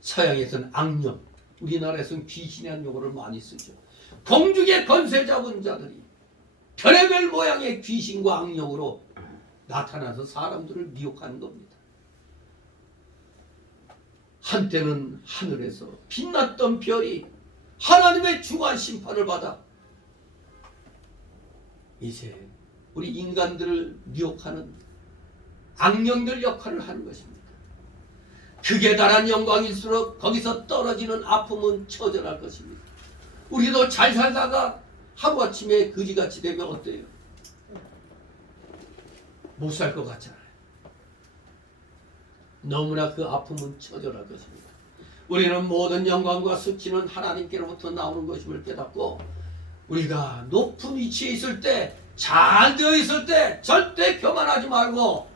서양에서는 악령, 우리나라에서는 귀신이라는 용어를 많이 쓰죠. 공중의 권세 잡은 자들이 별의별 모양의 귀신과 악령으로 나타나서 사람들을 미혹하는 겁니다. 한때는 하늘에서 빛났던 별이 하나님의 중한 심판을 받아 이제 우리 인간들을 미혹하는 악령들 역할을 하는 것입니다. 극에 달한 영광일수록 거기서 떨어지는 아픔은 처절할 것입니다. 우리도 잘 살다가 하루아침에 거지같이 되면 어때요? 못 살 것 같잖아요. 너무나 그 아픔은 처절할 것입니다. 우리는 모든 영광과 수치는 하나님께로부터 나오는 것임을 깨닫고 우리가 높은 위치에 있을 때, 잘 되어 있을 때 절대 교만하지 말고,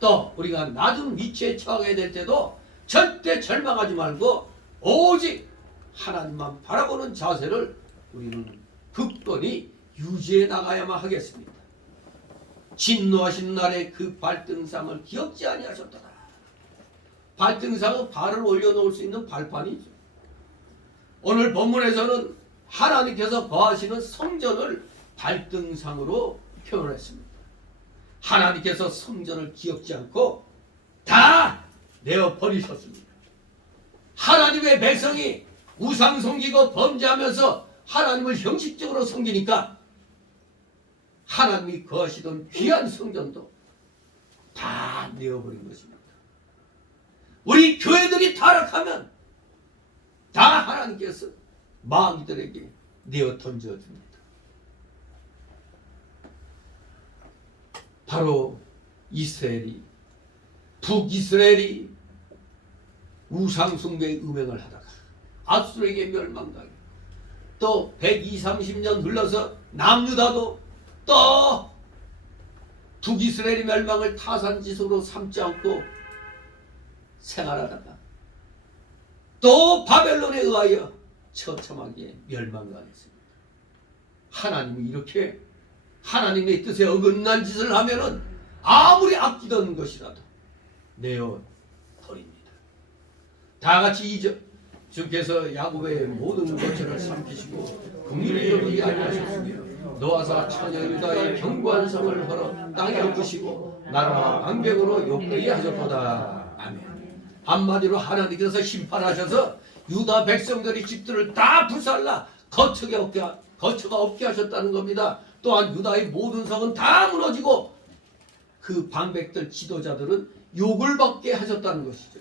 또 우리가 낮은 위치에 처하게 될 때도 절대 절망하지 말고 오직 하나님만 바라보는 자세를 우리는 굳건히 유지해 나가야만 하겠습니다. 진노하신 날에 그 발등상을 기억지 아니하셨더라. 발등상은 발을 올려놓을 수 있는 발판이죠. 오늘 본문에서는 하나님께서 거하시는 성전을 발등상으로 표현했습니다. 하나님께서 성전을 기억지 않고 다 내어버리셨습니다. 하나님의 백성이 우상 섬기고 범죄하면서 하나님을 형식적으로 섬기니까 하나님이 거하시던 귀한 성전도 다 내어버린 것입니다. 우리 교회들이 타락하면 다 하나님께서 마귀들에게 내어 던져줍니다. 바로 이스라엘이, 북이스라엘이 우상숭배의 음행을 하다가 아수르에게 멸망당해, 또 120, 30년 흘러서 남유다도 또 북이스라엘의 멸망을 타산지석으로 삼지 않고 생활하다가 또 바벨론에 의하여 처참하게 멸망당했습니다. 하나님이 이렇게 하나님의 뜻에 어긋난 짓을 하면은 아무리 아끼던 것이라도 내어 버립니다. 다 같이 주께서 야곱의 모든 것들을 삼키시고 긍휼히 여기지 아니하셨으며 노아사 처녀 유다의 견고한 성을 걸어 땅에 엎으시고 나라와 방백으로 욕되게 하셨도다. 아멘. 한마디로 하나님께서 심판하셔서 유다 백성들의 집들을 다 불살라 거처가 없게 하셨다는 겁니다. 또한 유다의 모든 성은 다 무너지고 그 방백들 지도자들은 욕을 받게 하셨다는 것이죠.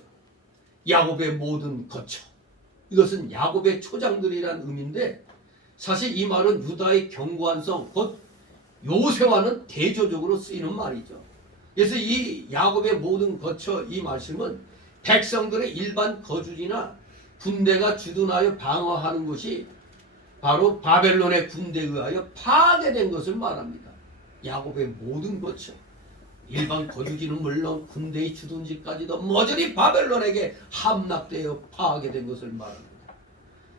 야곱의 모든 거처, 이것은 야곱의 초장들이란 의미인데 사실 이 말은 유다의 견고한 성, 곧 요새와는 대조적으로 쓰이는 말이죠. 그래서 이 야곱의 모든 거처 이 말씀은 백성들의 일반 거주지나 군대가 주둔하여 방어하는 곳이 바로 바벨론의 군대에 의하여 파괴된 것을 말합니다. 야곱의 모든 거처, 일반 거주지는 물론 군대의 주둔지까지도 모조리 바벨론에게 함락되어 파괴된 것을 말합니다.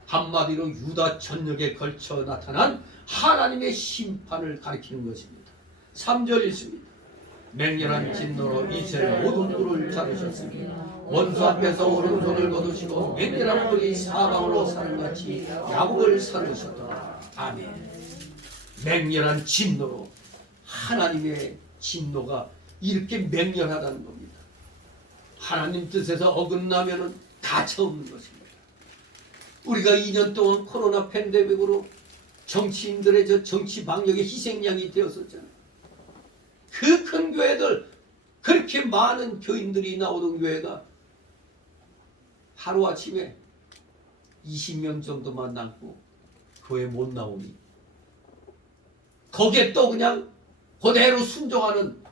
한마디로 유다 전역에 걸쳐 나타난 하나님의 심판을 가리키는 것입니다. 3절 읽습니다. 맹렬한 진노로 이스라엘 모든 뿔을 자르셨으니 원수 앞에서 오른손을 거두시고 맹렬한 뿔이 사방으로 사는같이 야곱을 사르셨더라. 아멘. 맹렬한 진노로, 하나님의 진노가 이렇게 맹렬하다는 겁니다. 하나님 뜻에서 어긋나면은 가차 없는 것입니다. 우리가 2년 동안 코로나 팬데믹으로 정치인들의 저 정치 방역의 희생양이 되었었잖아요. 그 큰 교회들, 그렇게 많은 교인들이 나오던 교회가 하루아침에 20명 정도만 남고 교회 못 나오니 거기에 또 그냥 그대로 순종하는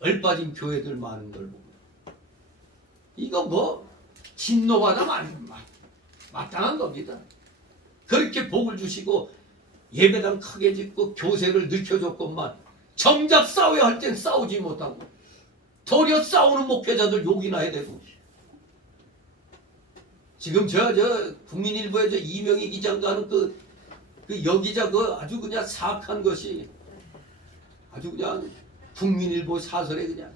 얼빠진 교회들 많은 걸 보고 이거 뭐 진노받아 마땅한 겁니다. 그렇게 복을 주시고 예배당 크게 짓고 교세를 늘켜줬건만 정작 싸워야 할 땐 싸우지 못하고 도리어 싸우는 목회자들 욕이나 해야 되고 지금 저 국민일보에 저 이명희 기자가 하는 그 여기자 그 아주 그냥 사악한 것이 아주 그냥 국민일보 사설에 그냥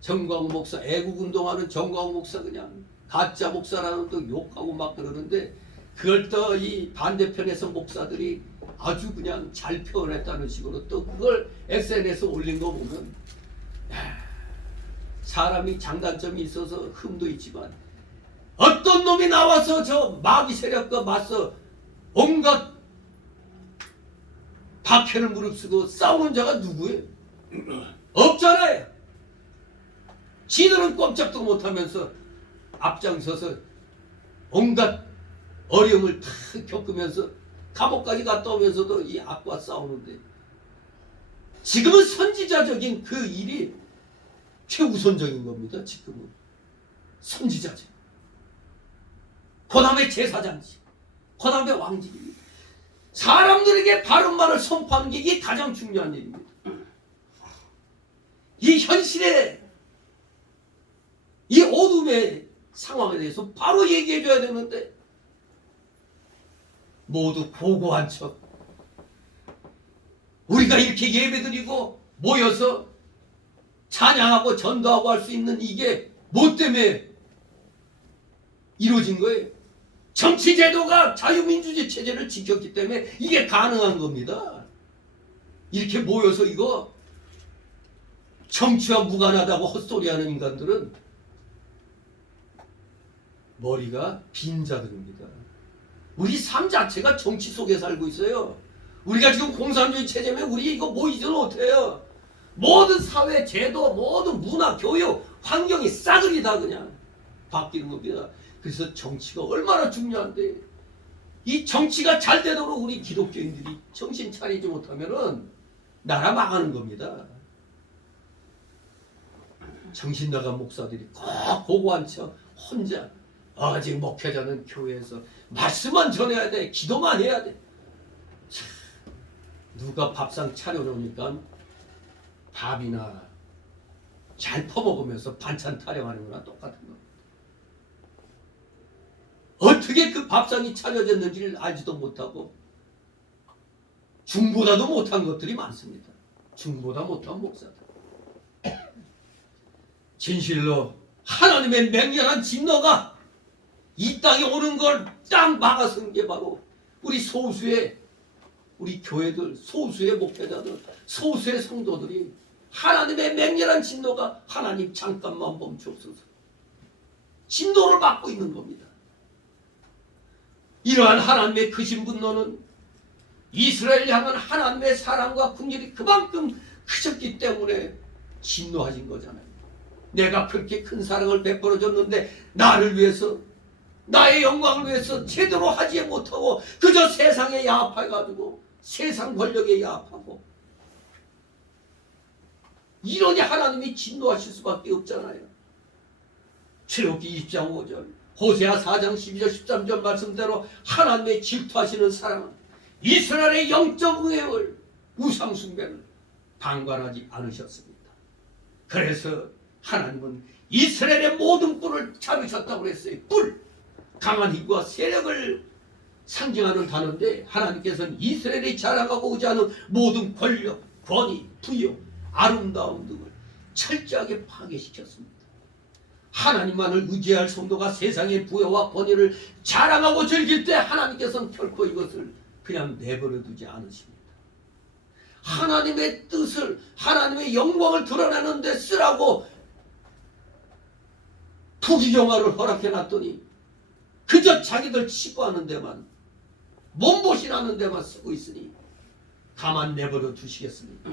정광훈 목사 애국운동하는 정광훈 목사 그냥 가짜 목사라는 또 욕하고 막 그러는데 그걸 또 이 반대편에서 목사들이 아주 그냥 잘 표현했다는 식으로 또 그걸 SNS에 올린 거 보면 사람이 장단점이 있어서 흠도 있지만 어떤 놈이 나와서 저 마귀 세력과 맞서 온갖 박해를 무릅쓰고 싸우는 자가 누구예요? 없잖아요. 지들은 꼼짝도 못하면서 앞장서서 온갖 어려움을 다 겪으면서 감옥까지 갔다 오면서도 이 악과 싸우는데 지금은 선지자적인 그 일이 최우선적인 겁니다. 지금은 선지자적. 그 다음에 제사장직, 그 다음에 왕직입니다. 사람들에게 바른 말을 선포하는 게 이게 가장 중요한 일입니다. 이 현실의 이 어둠의 상황에 대해서 바로 얘기해 줘야 되는데 모두 고고한 척 우리가 이렇게 예배드리고 모여서 찬양하고 전도하고 할 수 있는 이게 뭐 때문에 이루어진 거예요? 정치제도가 자유민주주의 체제를 지켰기 때문에 이게 가능한 겁니다. 이렇게 모여서 이거 정치와 무관하다고 헛소리하는 인간들은 머리가 빈 자들입니다. 우리 삶 자체가 정치 속에 살고 있어요. 우리가 지금 공산주의 체제면 우리 이거 모이지는 못해요. 모든 사회, 제도, 모든 문화, 교육, 환경이 싸그리 다 그냥 바뀌는 겁니다. 그래서 정치가 얼마나 중요한데 이 정치가 잘 되도록 우리 기독교인들이 정신 차리지 못하면은 나라 망하는 겁니다. 정신 나간 목사들이 꼭 고고한 척 혼자 아직 목회자는 교회에서 말씀만 전해야 돼, 기도만 해야 돼. 참, 누가 밥상 차려놓으니까 밥이나 잘 퍼먹으면서 반찬 타령하는 거나 똑같은 겁니다. 어떻게 그 밥상이 차려졌는지를 알지도 못하고 중보다도 못한 것들이 많습니다. 중보다 못한 목사들. 진실로 하나님의 맹렬한 진노가 이 땅에 오는 걸 딱 막아선 게 바로 우리 소수의 우리 교회들, 소수의 목회자들, 소수의 성도들이 하나님의 맹렬한 진노가 하나님 잠깐만 멈추옵소서. 진노를 받고 있는 겁니다. 이러한 하나님의 크신 분노는 이스라엘 향한 하나님의 사랑과 긍휼이 그만큼 크셨기 때문에 진노하신 거잖아요. 내가 그렇게 큰 사랑을 베풀어 줬는데 나를 위해서 나의 영광을 위해서 제대로 하지 못하고 그저 세상에 야합해가지고 세상 권력에 야합하고 이러니 하나님이 진노하실 수밖에 없잖아요. 출애굽기 20장 5절 호세아 4장 12절 13절 말씀대로 하나님의 질투하시는 사랑은 이스라엘의 영적 의회를 우상 숭배를 방관하지 않으셨습니다. 그래서 하나님은 이스라엘의 모든 뿔을 자르셨다고 그랬어요. 뿔! 강한 힘과 세력을 상징하는 단어인데 하나님께서는 이스라엘이 자랑하고 의지하는 모든 권력, 권위, 부여, 아름다움 등을 철저하게 파괴시켰습니다. 하나님만을 의지할 성도가 세상의 부여와 권위를 자랑하고 즐길 때 하나님께서는 결코 이것을 그냥 내버려 두지 않으십니다. 하나님의 뜻을, 하나님의 영광을 드러내는 데 쓰라고 부귀영화를 허락해 놨더니 그저 자기들 치부하는 데만, 몸보신하는 데만 쓰고 있으니 가만 내버려 두시겠습니까?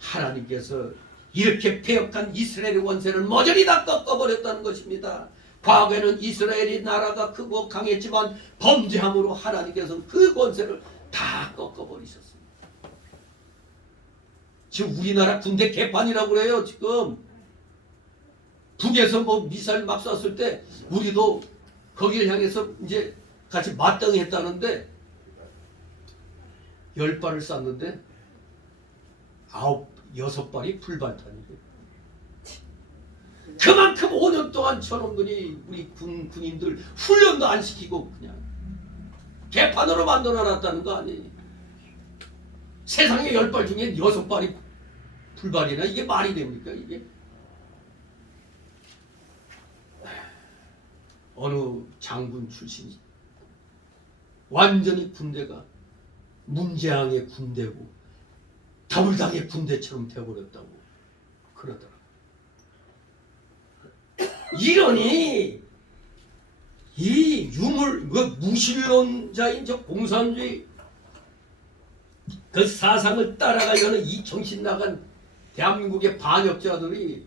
하나님께서 이렇게 패역한 이스라엘의 원세를 모조리 다 꺾어버렸다는 것입니다. 과거에는 이스라엘이 나라가 크고 강했지만 범죄함으로 하나님께서는 그 권세를 다 꺾어버리셨습니다. 지금 우리나라 군대 개판이라고 그래요. 지금 북에서 뭐 미사일 막 쐈을 때 우리도 거기를 향해서 이제 같이 마땅했다는데 10발을 쐈는데 6발이 불발탄이고 그만큼 5년 동안 저놈들이 우리 군인들 훈련도 안 시키고 그냥 개판으로 만들어놨다는 거 아니에요. 세상에 10발 중에 6발이 불발이나 이게 말이 됩니까 이게? 어느 장군 출신이 완전히 군대가 문재앙의 군대고 더불당의 군대처럼 되어버렸다고 그러더라고요. 이러니 이 무신론자인 저 공산주의 그 사상을 따라가려는 이 정신 나간 대한민국의 반역자들이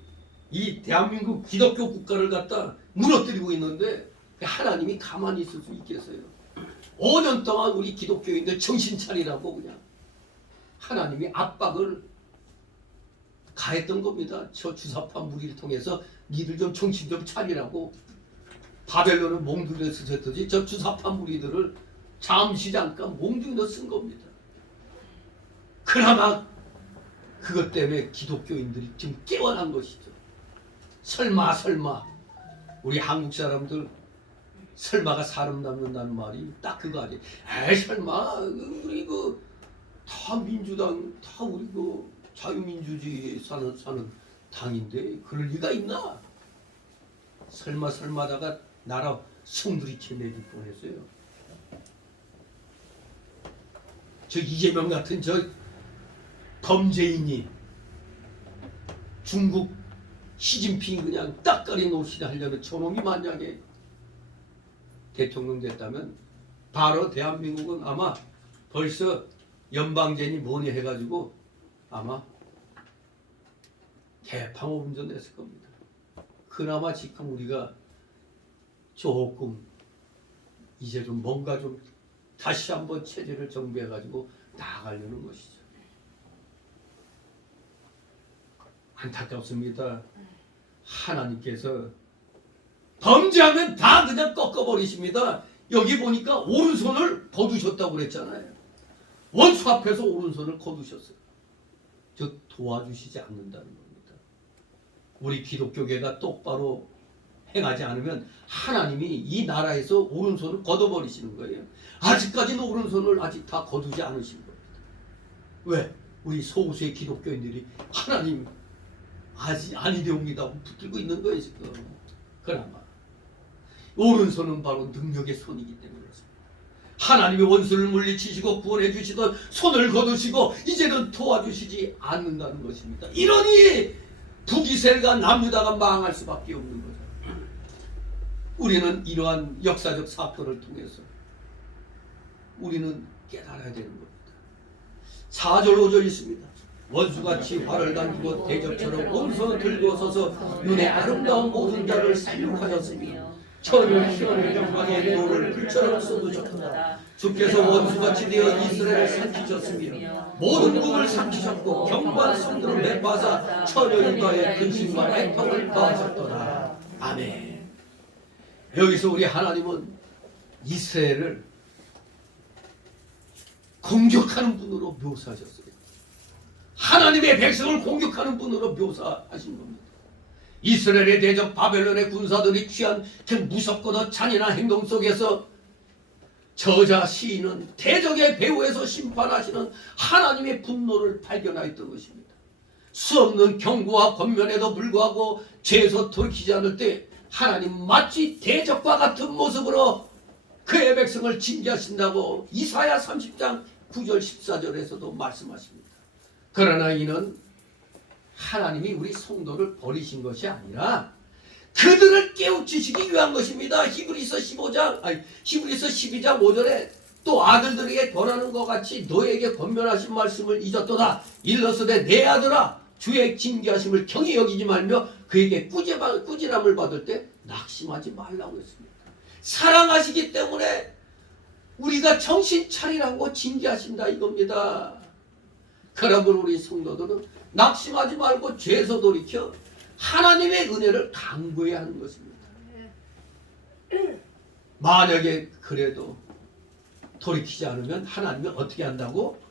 이 대한민국 기독교 국가를 갖다 무너뜨리고 있는데 하나님이 가만히 있을 수 있겠어요? 5년 동안 우리 기독교인들 정신 차리라고 그냥 하나님이 압박을 가했던 겁니다. 저 주사파 무리를 통해서 니들 좀 정신 좀 차리라고 바벨론을 몽둥이로 쓰셨듯이 저 주사파 무리들을 잠시 잠깐 몽둥이로 쓴 겁니다. 그나마 그것 때문에 기독교인들이 지금 깨어난 것이죠. 설마 우리 한국 사람들 설마가 사람 남는다는 말이 딱 그거 아니에요. 에이 설마 우리 그 다 민주당 다 우리 그 자유민주주의에 사는 당인데 그럴 리가 있나? 설마다가 나라 송두리째 내줄 뻔했어요. 저 이재명 같은 저 범죄인이 중국 시진핑이 그냥 딱거리 노릇이 하려는 저놈이 만약에 대통령 됐다면 바로 대한민국은 아마 벌써 연방제니 뭐니 해가지고 아마 개판운전 했을 겁니다. 그나마 지금 우리가 조금 이제 좀 뭔가 좀 다시 한번 체제를 정비해가지고 나아가려는 것이죠. 안타깝습니다. 하나님께서 범죄하면 다 그냥 꺾어버리십니다. 여기 보니까 오른손을 거두셨다고 그랬잖아요. 원수 앞에서 오른손을 거두셨어요. 즉 도와주시지 않는다는 겁니다. 우리 기독교계가 똑바로 행하지 않으면 하나님이 이 나라에서 오른손을 걷어버리시는 거예요. 아직까지는 오른손을 아직 다 거두지 않으신 겁니다. 왜? 우리 소수의 기독교인들이 하나님 아직 아니되옵니다 하고 붙들고 있는 거예요 지금. 그나마 오른손은 바로 능력의 손이기 때문에 그렇습니다. 하나님의 원수를 물리치시고 구원해 주시던 손을 거두시고 이제는 도와주시지 않는다는 것입니다. 이러니 북이스라엘과 남유다가 망할 수밖에 없는 거죠. 우리는 이러한 역사적 사건을 통해서 우리는 깨달아야 되는 겁니다. 4절 5절 있습니다. 원수같이 활을 당기고 대적처럼 오른손을 들고 서서 눈에 아름다운 모든 자를 살육하셨으며 천을 희원의 영광의 노를 불처럼 쏟으셨도다. 주께서 원수같이 되어 이스라엘을 삼키셨으며 모든 국을 삼키셨고 경관 성들을 매파사 천여인과의 근심과 애통을 더하셨도다. 아멘. 여기서 우리 하나님은 이스라엘을 공격하는 분으로 묘사하셨어요. 하나님의 백성을 공격하는 분으로 묘사하신 겁니다. 이스라엘의 대적 바벨론의 군사들이 취한 그 무섭고도 잔인한 행동 속에서 저자 시인은 대적의 배후에서 심판하시는 하나님의 분노를 발견하였던 것입니다. 수없는 경고와 권면에도 불구하고 죄에서 돌이키지 않을 때 하나님 마치 대적과 같은 모습으로 그의 백성을 징계하신다고 이사야 30장 9절 14절에서도 말씀하십니다. 그러나 이는 하나님이 우리 성도를 버리신 것이 아니라 그들을 깨우치시기 위한 것입니다. 히브리서 12장 5절에 또 아들들에게 권하는 것 같이 너에게 권면하신 말씀을 잊었도다. 일러스되 내 아들아 주의 징계하심을 경히 여기지 말며 그에게 꾸지람을 받을 때 낙심하지 말라고 했습니다. 사랑하시기 때문에 우리가 정신 차리라고 징계하신다 이겁니다. 그러므로 우리 성도들은 낙심하지 말고 죄에서 돌이켜 하나님의 은혜를 강구해야 하는 것입니다. 만약에 그래도 돌이키지 않으면 하나님이 어떻게 한다고?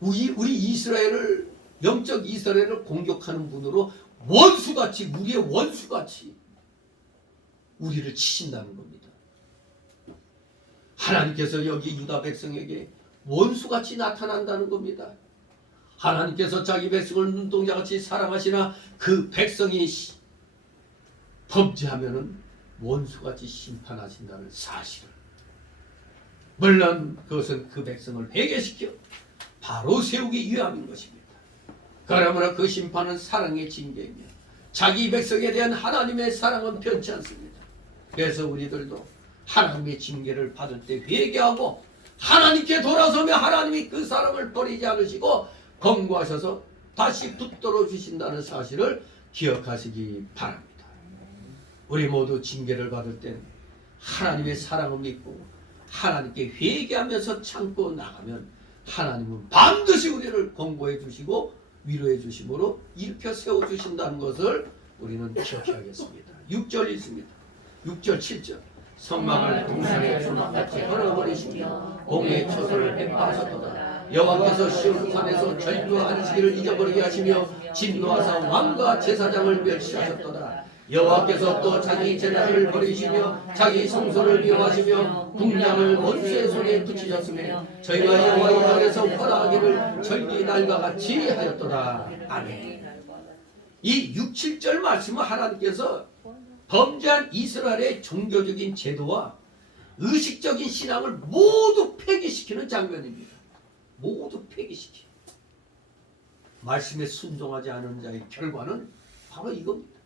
우리 이스라엘을 영적 이스라엘을 공격하는 분으로 원수같이 우리의 원수같이 우리를 치신다는 겁니다. 하나님께서 여기 유다 백성에게 원수같이 나타난다는 겁니다. 하나님께서 자기 백성을 눈동자같이 사랑하시나 그 백성이 범죄하면은 원수같이 심판하신다는 사실을, 물론 그것은 그 백성을 회개시켜 바로 세우기 위함인 것입니다. 그러므로 그 심판은 사랑의 징계이며 자기 백성에 대한 하나님의 사랑은 변치 않습니다. 그래서 우리들도 하나님의 징계를 받을 때 회개하고 하나님께 돌아서며 하나님이 그 사람을 버리지 않으시고 권고하셔서 다시 붙들어 주신다는 사실을 기억하시기 바랍니다. 우리 모두 징계를 받을 때는 하나님의 사랑을 믿고 하나님께 회개하면서 참고 나가면 하나님은 반드시 우리를 권고해 주시고 위로해 주심으로 일으켜 세워 주신다는 것을 우리는 기억해야겠습니다. 6절 있습니다. 6절 7절 성막을 동산의 조막같이 헐어버리시며 공의 처소를 회파하셨도다. 여호와께서 시온 산에서 절규 안식일을 잊어버리게 하시며 진노하사 왕과 제사장을 멸시하셨도다. 여호와께서 또 자기 제단을 버리시며 자기 성소를 미워하시며 궁양을 원수의 손에 붙이셨으며 저희가 여호와의 전에서 허락하기를 절기 날과 같이 하였도다. 아멘. 이 6, 7절 말씀은 하나님께서 범죄한 이스라엘의 종교적인 제도와 의식적인 신앙을 모두 폐기시키는 장면입니다. 모두 폐기시키. 말씀에 순종하지 않은 자의 결과는 바로 이겁니다.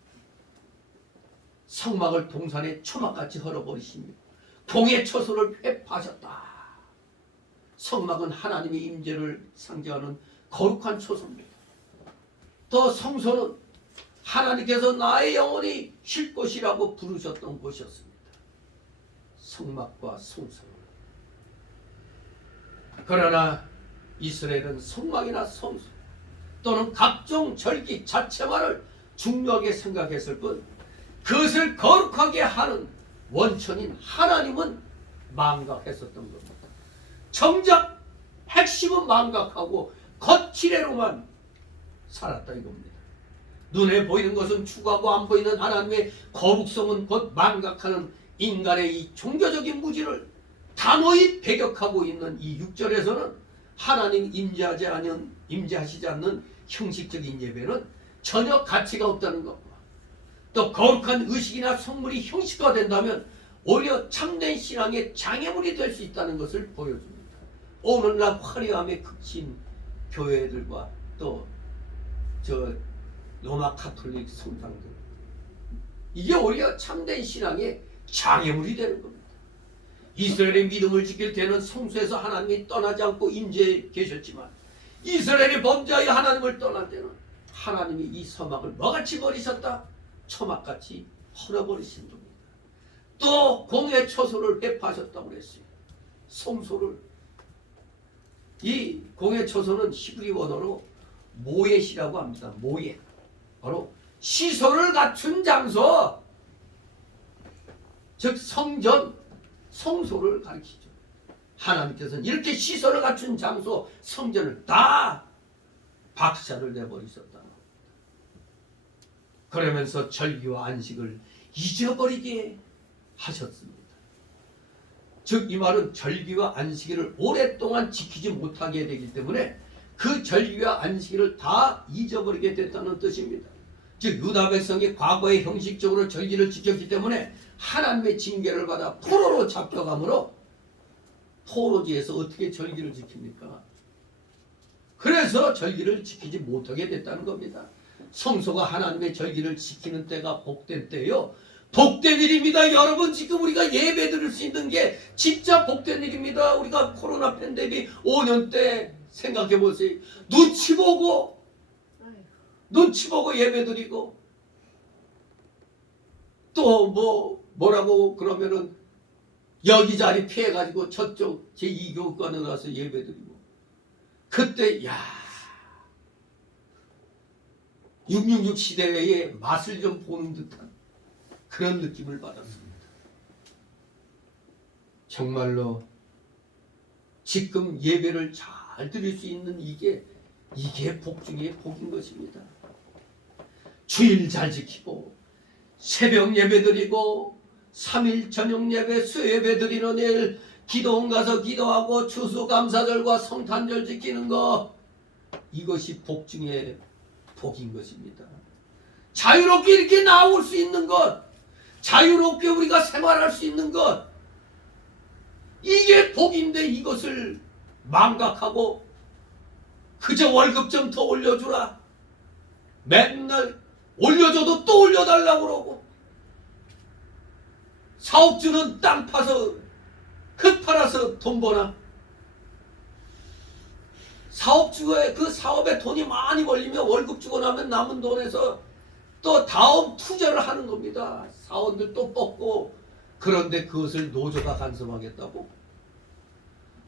성막을 동산의 초막같이 헐어버리시며 공의 처소를 회파하셨다. 성막은 하나님의 임재를 상징하는 거룩한 처소입니다. 또 성소는 하나님께서 나의 영혼이 쉴 곳이라고 부르셨던 곳이었습니다. 성막과 성소. 그러나 이스라엘은 성막이나 성소 또는 각종 절기 자체만을 중요하게 생각했을 뿐 그것을 거룩하게 하는 원천인 하나님은 망각했었던 겁니다. 정작 핵심은 망각하고 거칠애로만 살았다 이겁니다. 눈에 보이는 것은 추구하고 안 보이는 하나님의 거룩성은 곧 망각하는 인간의 이 종교적인 무지를 단호히 배격하고 있는 이 6절에서는 하나님 임재하시지 않는 형식적인 예배는 전혀 가치가 없다는 것, 또 거룩한 의식이나 성물이 형식화된다면 오히려 참된 신앙의 장애물이 될 수 있다는 것을 보여줍니다. 오늘날 화려함에 그친 교회들과 또 로마 카톨릭 성당들, 이게 오히려 참된 신앙의 장애물이 되는 겁니다. 이스라엘의 믿음을 지킬 때는 성소에서 하나님이 떠나지 않고 임재해 계셨지만 이스라엘이 범죄하여 하나님을 떠날 때는 하나님이 이 서막을 뭐같이 버리셨다? 초막같이 헐어버리신 겁니다. 또 공의 처소를 회파하셨다고 그랬어요. 성소를. 이 공의 처소는 히브리 원어로 모엣이라고 합니다. 모엣. 바로 시설을 갖춘 장소, 즉 성전, 성소를 가리키죠. 하나님께서는 이렇게 시설을 갖춘 장소, 성전을 다 박살을 내버리셨다. 그러면서 절기와 안식을 잊어버리게 하셨습니다. 즉 이 말은 절기와 안식일을 오랫동안 지키지 못하게 되기 때문에 그 절기와 안식일을 다 잊어버리게 됐다는 뜻입니다. 즉 유다 백성이 과거에 형식적으로 절기를 지켰기 때문에 하나님의 징계를 받아 포로로 잡혀가므로 포로지에서 어떻게 절기를 지킵니까? 그래서 절기를 지키지 못하게 됐다는 겁니다. 성소가 하나님의 절기를 지키는 때가 복된 때요. 복된 일입니다. 여러분, 지금 우리가 예배 드릴 수 있는 게 진짜 복된 일입니다. 우리가 코로나 팬데믹 5년 때 생각해 보세요. 눈치 보고 예배 드리고 또 뭐라고 그러면은 여기 자리 피해가지고 저쪽 제2교육관에 가서 예배 드리고, 그때 666 시대의 맛을 좀 보는 듯한 그런 느낌을 받았습니다. 정말로 지금 예배를 잘 드릴 수 있는 이게 복 중에 복인 것입니다. 주일 잘 지키고 새벽 예배 드리고 3일 저녁 예배 수요예배 드리는 일, 기도원 가서 기도하고 추수감사절과 성탄절 지키는 것, 이것이 복 중에 복인 것입니다. 자유롭게 이렇게 나올 수 있는 것, 자유롭게 우리가 생활할 수 있는 것, 이게 복인데 이것을 망각하고 그저 월급 좀 더 올려주라, 맨날 올려줘도 또 올려달라고 그러고, 사업주는 땅 파서 흙 팔아서 돈 버나, 사업주의 그 사업에 돈이 많이 벌리면 월급 주고 나면 남은 돈에서 또 다음 투자를 하는 겁니다. 사원들 또 뽑고. 그런데 그것을 노조가 간섭하겠다고?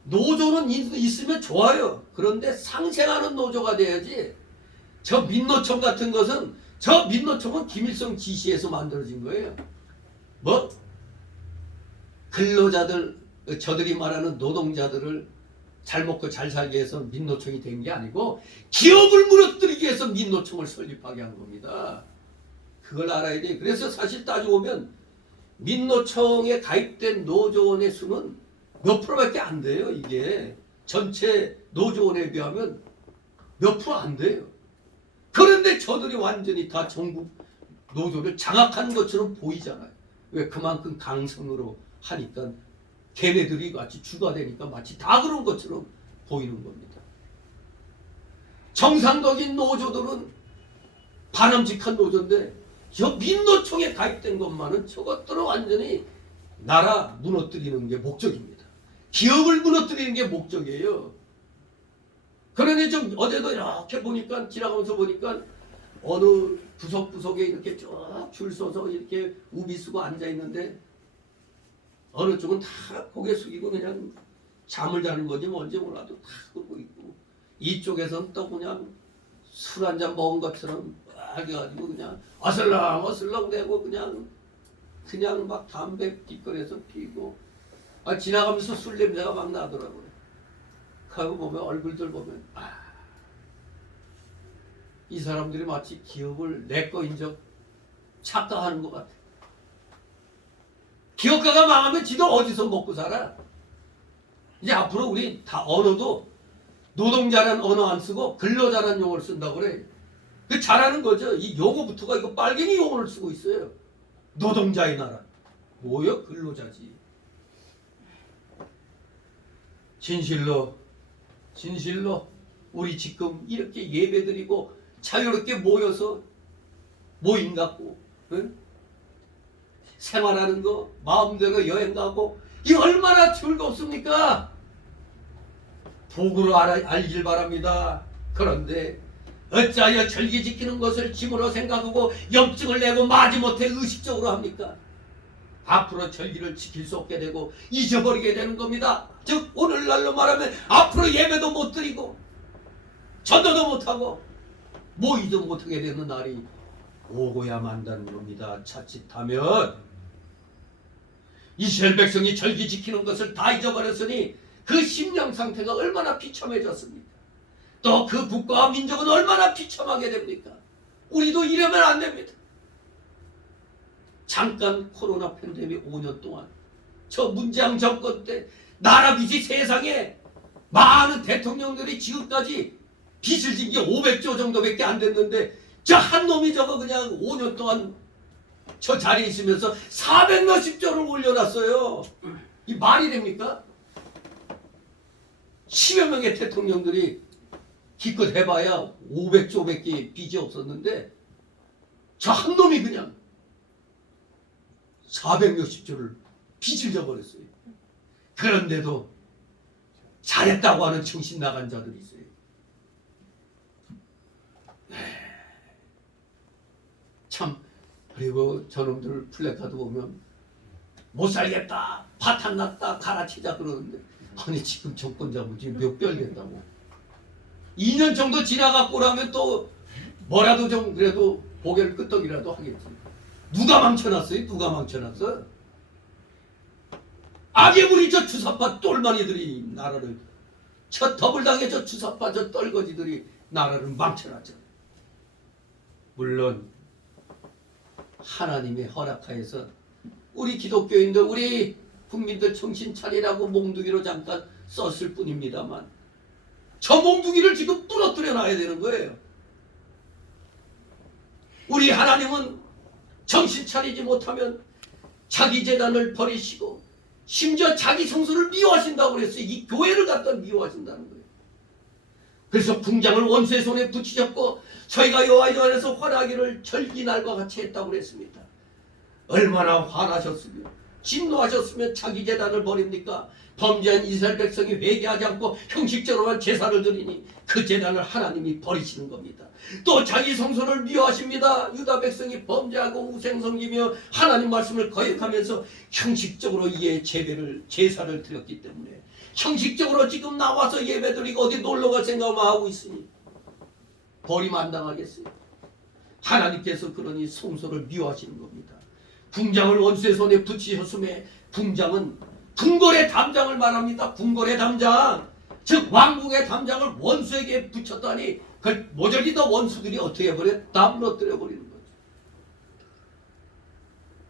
노조는 있으면 좋아요. 그런데 상생하는 노조가 돼야지. 저 민노총 같은 것은, 저 민노총은 김일성 지시에서 만들어진 거예요. 근로자들, 저들이 말하는 노동자들을 잘 먹고 잘 살게 해서 민노총이 된 게 아니고 기업을 무너뜨리기 위해서 민노총을 설립하게 한 겁니다. 그걸 알아야 돼. 그래서 사실 따지고 보면 민노총에 가입된 노조원의 수는 몇 프로밖에 안 돼요. 이게 전체 노조원에 비하면 몇 프로 안 돼요. 그런데 저들이 완전히 다 전국 노조를 장악한 것처럼 보이잖아요. 왜? 그만큼 강성으로 하니까 걔네들이 마치 주가 되니까 마치 다 그런 것처럼 보이는 겁니다. 정상적인 노조들은 바람직한 노조인데 저 민노총에 가입된 것만은 저것들은 완전히 나라 무너뜨리는 게 목적입니다. 기업을 무너뜨리는 게 목적이에요. 그러니 좀 어제도 이렇게 보니까, 지나가면서 보니까 어느 구석구석에 이렇게 쭉 줄 서서 이렇게 우비 쓰고 앉아 있는데 어느 쪽은 다 고개 숙이고 그냥 잠을 자는 건지 뭔지 몰라도 다 그러고 있고, 이쪽에서는 또 그냥 술 한 잔 먹은 것처럼 막 해가지고 그냥 어슬렁어슬렁 대고 그냥 막 담배 뒷거리에서 피고, 지나가면서 술 냄새가 막 나더라고요. 그거 보면 얼굴들 보면 이 사람들이 마치 기업을 내 거인 적 착각하는 것 같아. 기업가가 망하면 지도 어디서 먹고 살아? 이제 앞으로 우리 다 언어도 노동자란 언어 안 쓰고 근로자란 용어를 쓴다고 그래. 그 잘하는 거죠. 이 용어부터가 이거 빨갱이 용어를 쓰고 있어요. 노동자의 나라. 뭐요? 근로자지. 진실로 우리 지금 이렇게 예배드리고 자유롭게 모여서 모임 갖고 응? 생활하는 거 마음대로 여행 가고 이 얼마나 즐겁습니까? 복으로 알길 바랍니다. 그런데 어찌하여 절기 지키는 것을 짐으로 생각하고 염증을 내고 마지못해 의식적으로 합니까? 앞으로 절기를 지킬 수 없게 되고 잊어버리게 되는 겁니다. 즉 오늘날로 말하면 앞으로 예배도 못 드리고 전도도 못하고 모이도 못하게 되는 날이 오고야 만다는 겁니다. 자칫하면 이스라엘 백성이 절기 지키는 것을 다 잊어버렸으니 그 심령 상태가 얼마나 비참해졌습니까? 또 그 국가와 민족은 얼마나 비참하게 됩니까? 우리도 이러면 안 됩니다. 잠깐 코로나 팬데믹 5년 동안 저 문재인 정권 때 나라 빚이 세상에 많은 대통령들이 지금까지 빚을 진 게 500조 정도밖에 안 됐는데 저 한 놈이 저거 그냥 5년 동안 저 자리에 있으면서 400몇십 조를 올려놨어요. 이 말이 됩니까? 10여 명의 대통령들이 기껏 해봐야 500조밖에 빚이 없었는데 저 한 놈이 그냥 400몇십 조를 빚을 져버렸어요. 그런데도 잘했다고 하는 정신 나간 자들이 있어요. 참 그리고 저놈들 플래카드 보면 못 살겠다 파탄 났다 갈아치자 그러는데 아니 지금 정권 잡은 지 몇 개월 됐다고 2년 정도 지나갔고 나면 또 뭐라도 좀 그래도 고개를 끄덕이라도 하겠지. 누가 망쳐놨어요? 누가 망쳐놨어? 악의 무리 저 주사파 똘마니들이 나라를 저 더블당의 저 주사파 저 떨거지들이 나라를 망쳐놨잖아. 물론 하나님의 허락하에서 우리 기독교인들 우리 국민들 정신 차리라고 몽둥이로 잠깐 썼을 뿐입니다만 저 몽둥이를 지금 부러뜨려 놔야 되는 거예요. 우리 하나님은 정신 차리지 못하면 자기 재단을 버리시고 심지어 자기 성소를 미워하신다고 그랬어요. 이 교회를 갖다 미워하신다는 거예요. 그래서 궁장을 원수의 손에 붙이셨고 저희가 여호와의 전에서 환하기를 절기날과 같이 했다고 그랬습니다. 얼마나 화나셨으면 진노하셨으면 자기 재단을 버립니까? 범죄한 이스라엘 백성이 회개하지 않고 형식적으로만 제사를 드리니 그 재단을 하나님이 버리시는 겁니다. 또 자기 성소를 미워하십니다. 유다 백성이 범죄하고 우상 섬기며 하나님 말씀을 거역하면서 형식적으로 이에 제사를 드렸기 때문에 형식적으로 지금 나와서 예배드리고 어디 놀러갈 생각만 하고 있으니 버림 안 당하겠어요? 하나님께서 그러니 성소를 미워하시는 겁니다. 궁장을 원수의 손에 붙이셨음에 궁장은 궁궐의 담장을 말합니다. 궁궐의 담장 즉 왕궁의 담장을 원수에게 붙였다니 그걸 모조리 더 원수들이 어떻게 해버려? 다 무너뜨려 버리는 거죠.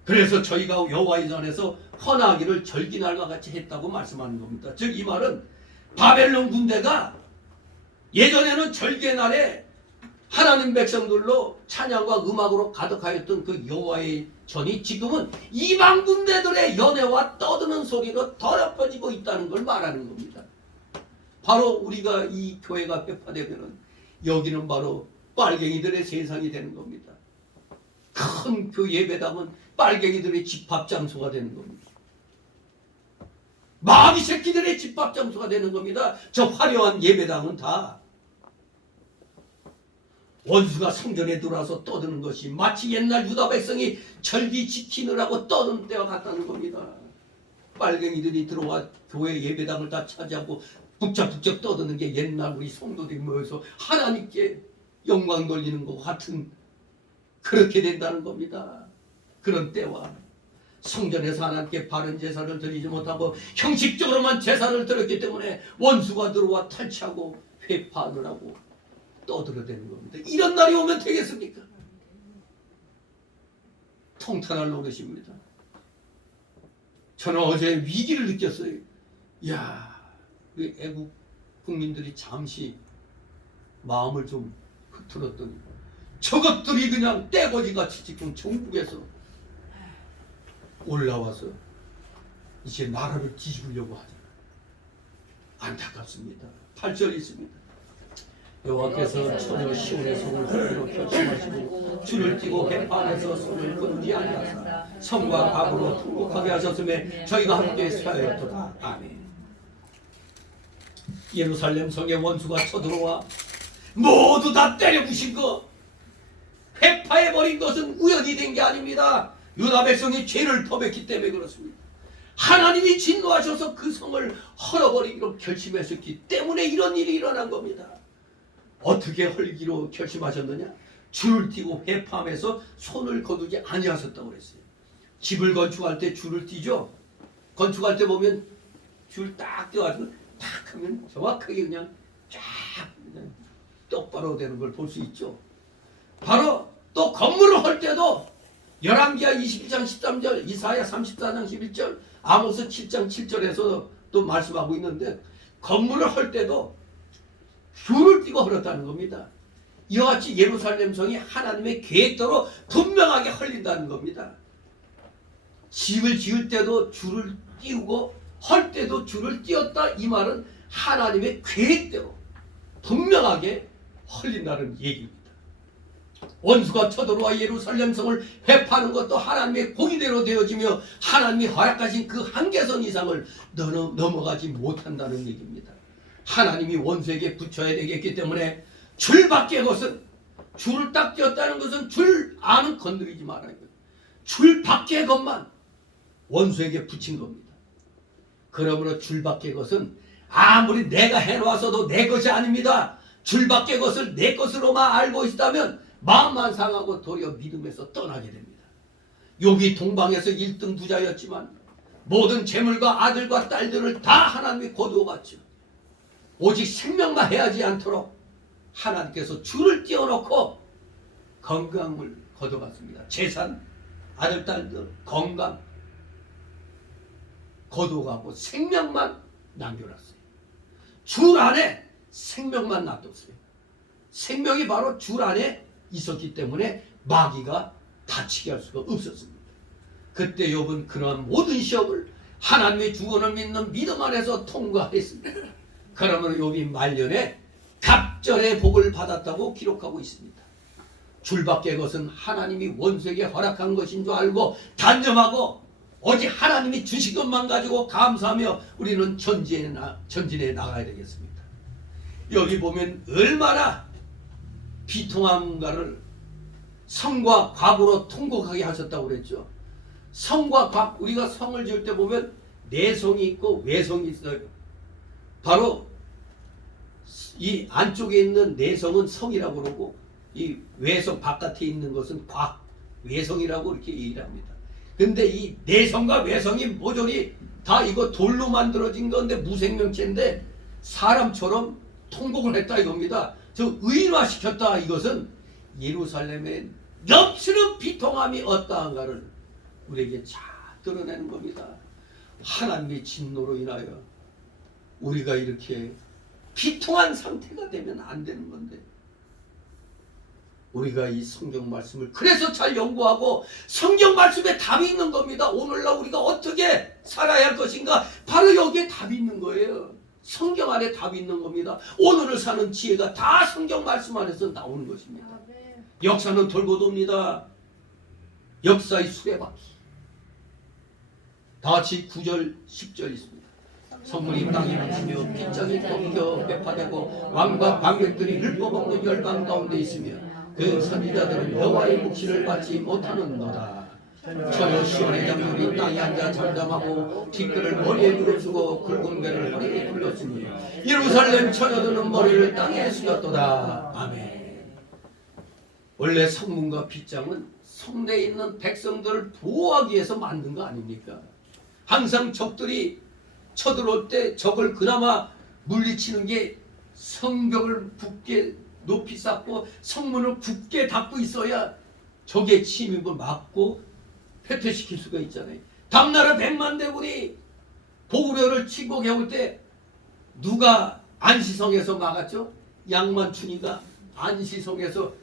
그래서 저희가 여호와의 전에서 헌하기를 절기날과 같이 했다고 말씀하는 겁니다. 즉 이 말은 바벨론 군대가 예전에는 절기의 날에 하나님 백성들로 찬양과 음악으로 가득하였던 그 여호와의 전이 지금은 이방 군대들의 연회와 떠드는 소리로 더럽혀지고 있다는 걸 말하는 겁니다. 바로 우리가 이 교회가 회파되면은 여기는 바로 빨갱이들의 세상이 되는 겁니다. 큰 그 예배당은 빨갱이들의 집합 장소가 되는 겁니다. 마귀 새끼들의 집합 장소가 되는 겁니다. 저 화려한 예배당은 다 원수가 성전에 들어와서 떠드는 것이 마치 옛날 유다 백성이 절기 지키느라고 떠드는 때와 같다는 겁니다. 빨갱이들이 들어와 교회 예배당을 다 차지하고 북적북적 떠드는 게 옛날 우리 성도들이 모여서 하나님께 영광 돌리는 것 같은 그렇게 된다는 겁니다. 그런 때와 성전에서 하나님께 바른 제사를 드리지 못하고 형식적으로만 제사를 드렸기 때문에 원수가 들어와 탈취하고 회파하느라고 떠들어대는 겁니다. 이런 날이 오면 되겠습니까? 통탄할 노릇입니다. 저는 어제 위기를 느꼈어요. 이야, 우리 애국 국민들이 잠시 마음을 좀 흐트렀더니 저것들이 그냥 떼거지같이 지금 전국에서 올라와서 이제 나라를 뒤집으려고 하죠. 안타깝습니다. 8절 있습니다. 여호와께서 처녀 시온의 성을 헐기로 결심하시고 줄을 띠고 햇반에서 손을 끊지 아니하사 성과 갑으로 통곡하게 하셨음에 저희가 함께 서하였도다. 아멘. 예루살렘 성에 원수가 쳐들어와 모두 다 때려부신 거, 회파해버린 것은 우연히 된 게 아닙니다. 유다 백성이 죄를 범했기 때문에 그렇습니다. 하나님이 진노하셔서 그 성을 헐어버리기로 결심하셨기 때문에 이런 일이 일어난 겁니다. 어떻게 헐기로 결심하셨느냐? 줄을 띠고 회파하면서 손을 거두지 아니하셨다고 그랬어요. 집을 건축할 때 줄을 띠죠. 건축할 때 보면 줄 딱 띄워가지고 탁 하면 정확하게 그냥 쫙 그냥 똑바로 되는 걸 볼 수 있죠. 바로 또 건물을 헐 때도 열왕기하 22장 13절, 이사야 34장 11절, 아모스 7장 7절에서 또 말씀하고 있는데 건물을 헐 때도 줄을 띠고 헐었다는 겁니다. 이와 같이 예루살렘 성이 하나님의 계획대로 분명하게 헐린다는 겁니다. 집을 지을 때도 줄을 띄우고 헐 때도 줄을 띄웠다. 이 말은 하나님의 계획대로 분명하게 헐린다는 얘기입니다. 원수가 쳐들어와 예루살렘 성을 회파하는 것도 하나님의 공의대로 되어지며 하나님이 허락하신 그 한계선 이상을 넘어가지 못한다는 얘기입니다. 하나님이 원수에게 붙여야 되겠기 때문에 줄 밖의 것은, 줄을 딱 띄었다는 것은 줄 안은 건드리지 말아야 돼요. 줄 밖의 것만 원수에게 붙인 겁니다. 그러므로 줄 밖의 것은 아무리 내가 해놓았어도 내 것이 아닙니다. 줄 밖의 것을 내 것으로만 알고 있다면 마음만 상하고 도리어 믿음에서 떠나게 됩니다. 욥이 동방에서 1등 부자였지만 모든 재물과 아들과 딸들을 다 하나님이 거두어갔죠. 오직 생명만 해하지 않도록 하나님께서 줄을 띄워놓고 건강을 거둬갔습니다. 재산, 아들, 딸들, 건강 거둬가고 생명만 남겨놨어요. 줄 안에 생명만 놔뒀어요. 생명이 바로 줄 안에 있었기 때문에 마귀가 다치게 할 수가 없었습니다. 그때 욥은 그러한 모든 시험을 하나님의 주권을 믿는 믿음 안에서 통과했습니다. 그러면 욥이 말년에 갑절의 복을 받았다고 기록하고 있습니다. 줄밖의 것은 하나님이 원수에게 허락한 것인 줄 알고 단념하고 오직 하나님이 주신 것만 가지고 감사하며 우리는 전진해 나가야 되겠습니다. 여기 보면 얼마나 비통함가를 성과 과부로 통곡하게 하셨다고 그랬죠. 성과 과, 우리가 성을 지을 때 보면 내성이 있고 외성이 있어요. 바로 이 안쪽에 있는 내성은 성이라고 그러고 이 외성 바깥에 있는 것은 과, 외성이라고 이렇게 얘기를 합니다. 근데 이 내성과 외성이 모조리 다 이거 돌로 만들어진 건데 무생명체인데 사람처럼 통곡을 했다 이겁니다. 저 의인화시켰다. 이것은 예루살렘에 넘치는 비통함이 어떠한가를 우리에게 잘 드러내는 겁니다. 하나님의 진노로 인하여 우리가 이렇게 비통한 상태가 되면 안 되는 건데 우리가 이 성경 말씀을 그래서 잘 연구하고 성경 말씀에 답이 있는 겁니다. 오늘날 우리가 어떻게 살아야 할 것인가 바로 여기에 답이 있는 거예요. 성경 안에 답이 있는 겁니다. 오늘을 사는 지혜가 다 성경 말씀 안에서 나오는 것입니다. 역사는 돌고 돕니다. 역사의 수레바퀴. 다 같이 9절 10절 있습니다. 선물이 땅에 묻히며 빗장이 꺾여 배파되고 왕과 관객들이 율법없는 열방 가운데 있으며 그 선지자들은 여호와의 묵시를 받지 못하는도다. 처녀 시온의 장로이 땅에 앉아 잠잠하고 티끌을 머리에 누르주고 굵은 배를 허리에 둘렀으니 예루살렘 처녀들은 머리를 땅에 숙였도다. 아멘. 원래 성문과 빗장은 성내에 있는 백성들을 보호하기 위해서 만든 거 아닙니까? 항상 적들이 쳐들어올 때 적을 그나마 물리치는 게 성벽을 붙게 높이 쌓고 성문을 굳게 닫고 있어야 적의 침입을 막고 패퇴시킬 수가 있잖아요. 당나라 100만 대군이 고구려를 침공해올 때 누가 안시성에서 막았죠? 양만춘이가 안시성에서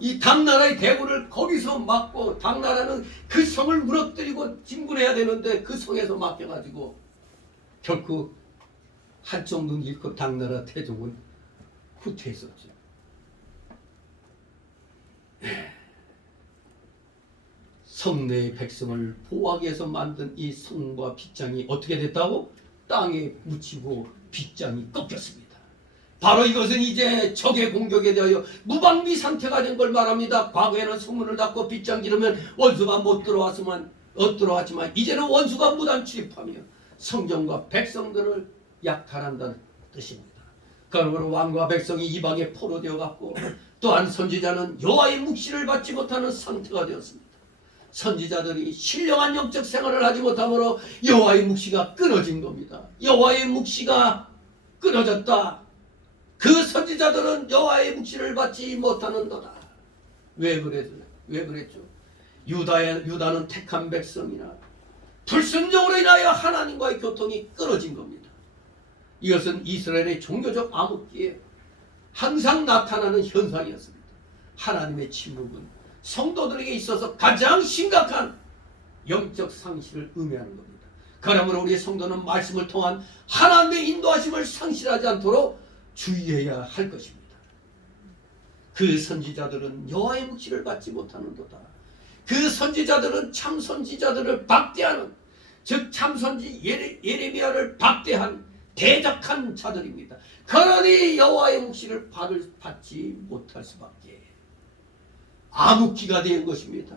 이 당나라의 대군을 거기서 막고, 당나라는 그 성을 무너뜨리고 진군해야 되는데 그 성에서 막혀가지고 결국 한정돈 잃고 당나라 태종은 후퇴했었죠. 성내의 백성을 보호하기 위해서 만든 이 성과 빗장이 어떻게 됐다고? 땅에 묻히고 빗장이 꺾였습니다. 바로 이것은 이제 적의 공격에 대하여 무방비 상태가 된 걸 말합니다. 과거에는 성문을 닫고 빗장 지르면 원수가 못 들어왔지만 이제는 원수가 무단 출입하며 성전과 백성들을 약탈한다는 뜻입니다. 그러므로 왕과 백성이 이방에 포로되어 갔고, 또한 선지자는 여호와의 묵시를 받지 못하는 상태가 되었습니다. 선지자들이 신령한 영적 생활을 하지 못함으로 여호와의 묵시가 끊어진 겁니다. 여호와의 묵시가 끊어졌다. 그 선지자들은 여호와의 묵시를 받지 못하는도다. 왜 그랬죠? 유다는 택한 백성이나 불순종으로 인하여 하나님과의 교통이 끊어진 겁니다. 이것은 이스라엘의 종교적 암흑기에 항상 나타나는 현상이었습니다. 하나님의 침묵은 성도들에게 있어서 가장 심각한 영적 상실을 의미하는 겁니다. 그러므로 우리 성도는 말씀을 통한 하나님의 인도하심을 상실하지 않도록 주의해야 할 것입니다. 그 선지자들은 여호와의 묵시를 받지 못하는도다. 그 선지자들은 참 선지자들을 박대하는, 즉 참선지 예레미야를 박대한 대적한 자들입니다. 그러니 여호와의 묵시를 받지 못할 수밖에. 암흑기가 된 것입니다.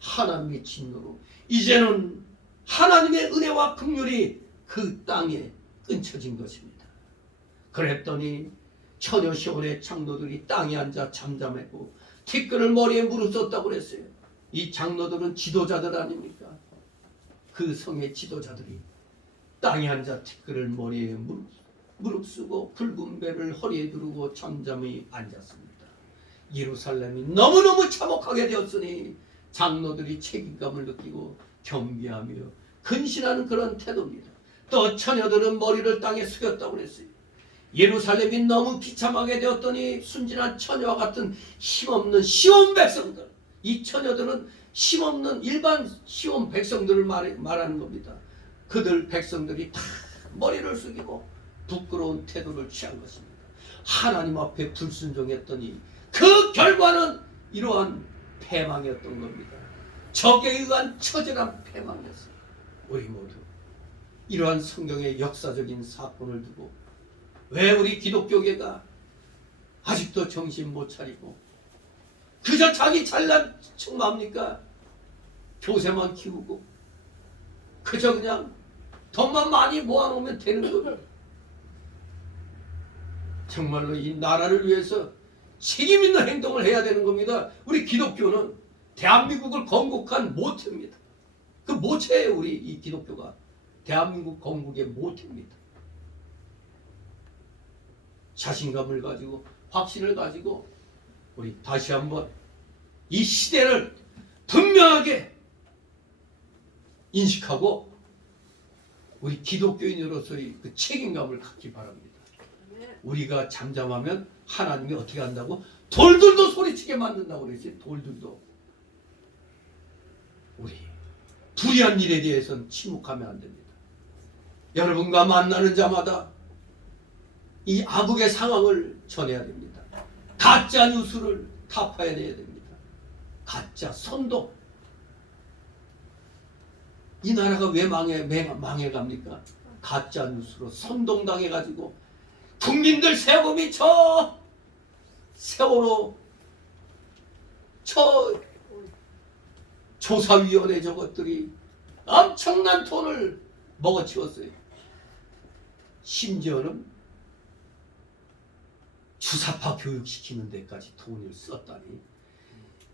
하나님의 진노로 이제는 하나님의 은혜와 긍휼이 그 땅에 끊쳐진 것입니다. 그랬더니 처녀 시온의 장로들이 땅에 앉아 잠잠했고 티끌을 머리에 무릅썼다고 그랬어요. 이 장로들은 지도자들 아닙니까? 그 성의 지도자들이 땅에 앉아 티끌을 머리에 무릅쓰고 붉은 배를 허리에 두르고 잠잠히 앉았습니다. 예루살렘이 너무너무 참혹하게 되었으니 장로들이 책임감을 느끼고 경계하며 근신하는 그런 태도입니다. 또 처녀들은 머리를 땅에 숙였다고 그랬어요. 예루살렘이 너무 비참하게 되었더니 순진한 처녀와 같은 힘없는 시온 백성들, 이 처녀들은 힘없는 일반 시온 백성들을 말하는 겁니다. 그들 백성들이 다 머리를 숙이고 부끄러운 태도를 취한 것입니다. 하나님 앞에 불순종했더니 그 결과는 이러한 패망이었던 겁니다. 적에 의한 처절한 패망이었어요. 우리 모두 이러한 성경의 역사적인 사건을 두고 왜 우리 기독교계가 아직도 정신 못 차리고 그저 자기 잘난 척합니까? 교세만 키우고 그저 그냥 돈만 많이 모아놓으면 되는 거예요. 정말로 이 나라를 위해서 책임 있는 행동을 해야 되는 겁니다. 우리 기독교는 대한민국을 건국한 모태입니다. 그 모체예요. 우리 이 기독교가 대한민국 건국의 모태입니다. 자신감을 가지고 확신을 가지고 우리 다시 한번 이 시대를 분명하게 인식하고 우리 기독교인으로서의 그 책임감을 갖기 바랍니다. 우리가 잠잠하면 하나님이 어떻게 한다고? 돌들도 소리치게 만든다고 그랬어요. 돌들도. 우리 불의한 일에 대해서는 침묵하면 안 됩니다. 여러분과 만나는 자마다 이 암흑의 상황을 전해야 됩니다. 가짜 뉴스를 타파해야 됩니다. 가짜 선동. 이 나라가 왜 망해갑니까? 가짜 뉴스로 선동당해가지고 국민들 세금이 저 세월호 저 조사위원회 저것들이 엄청난 돈을 먹어치웠어요. 심지어는 주사파 교육시키는 데까지 돈을 썼다니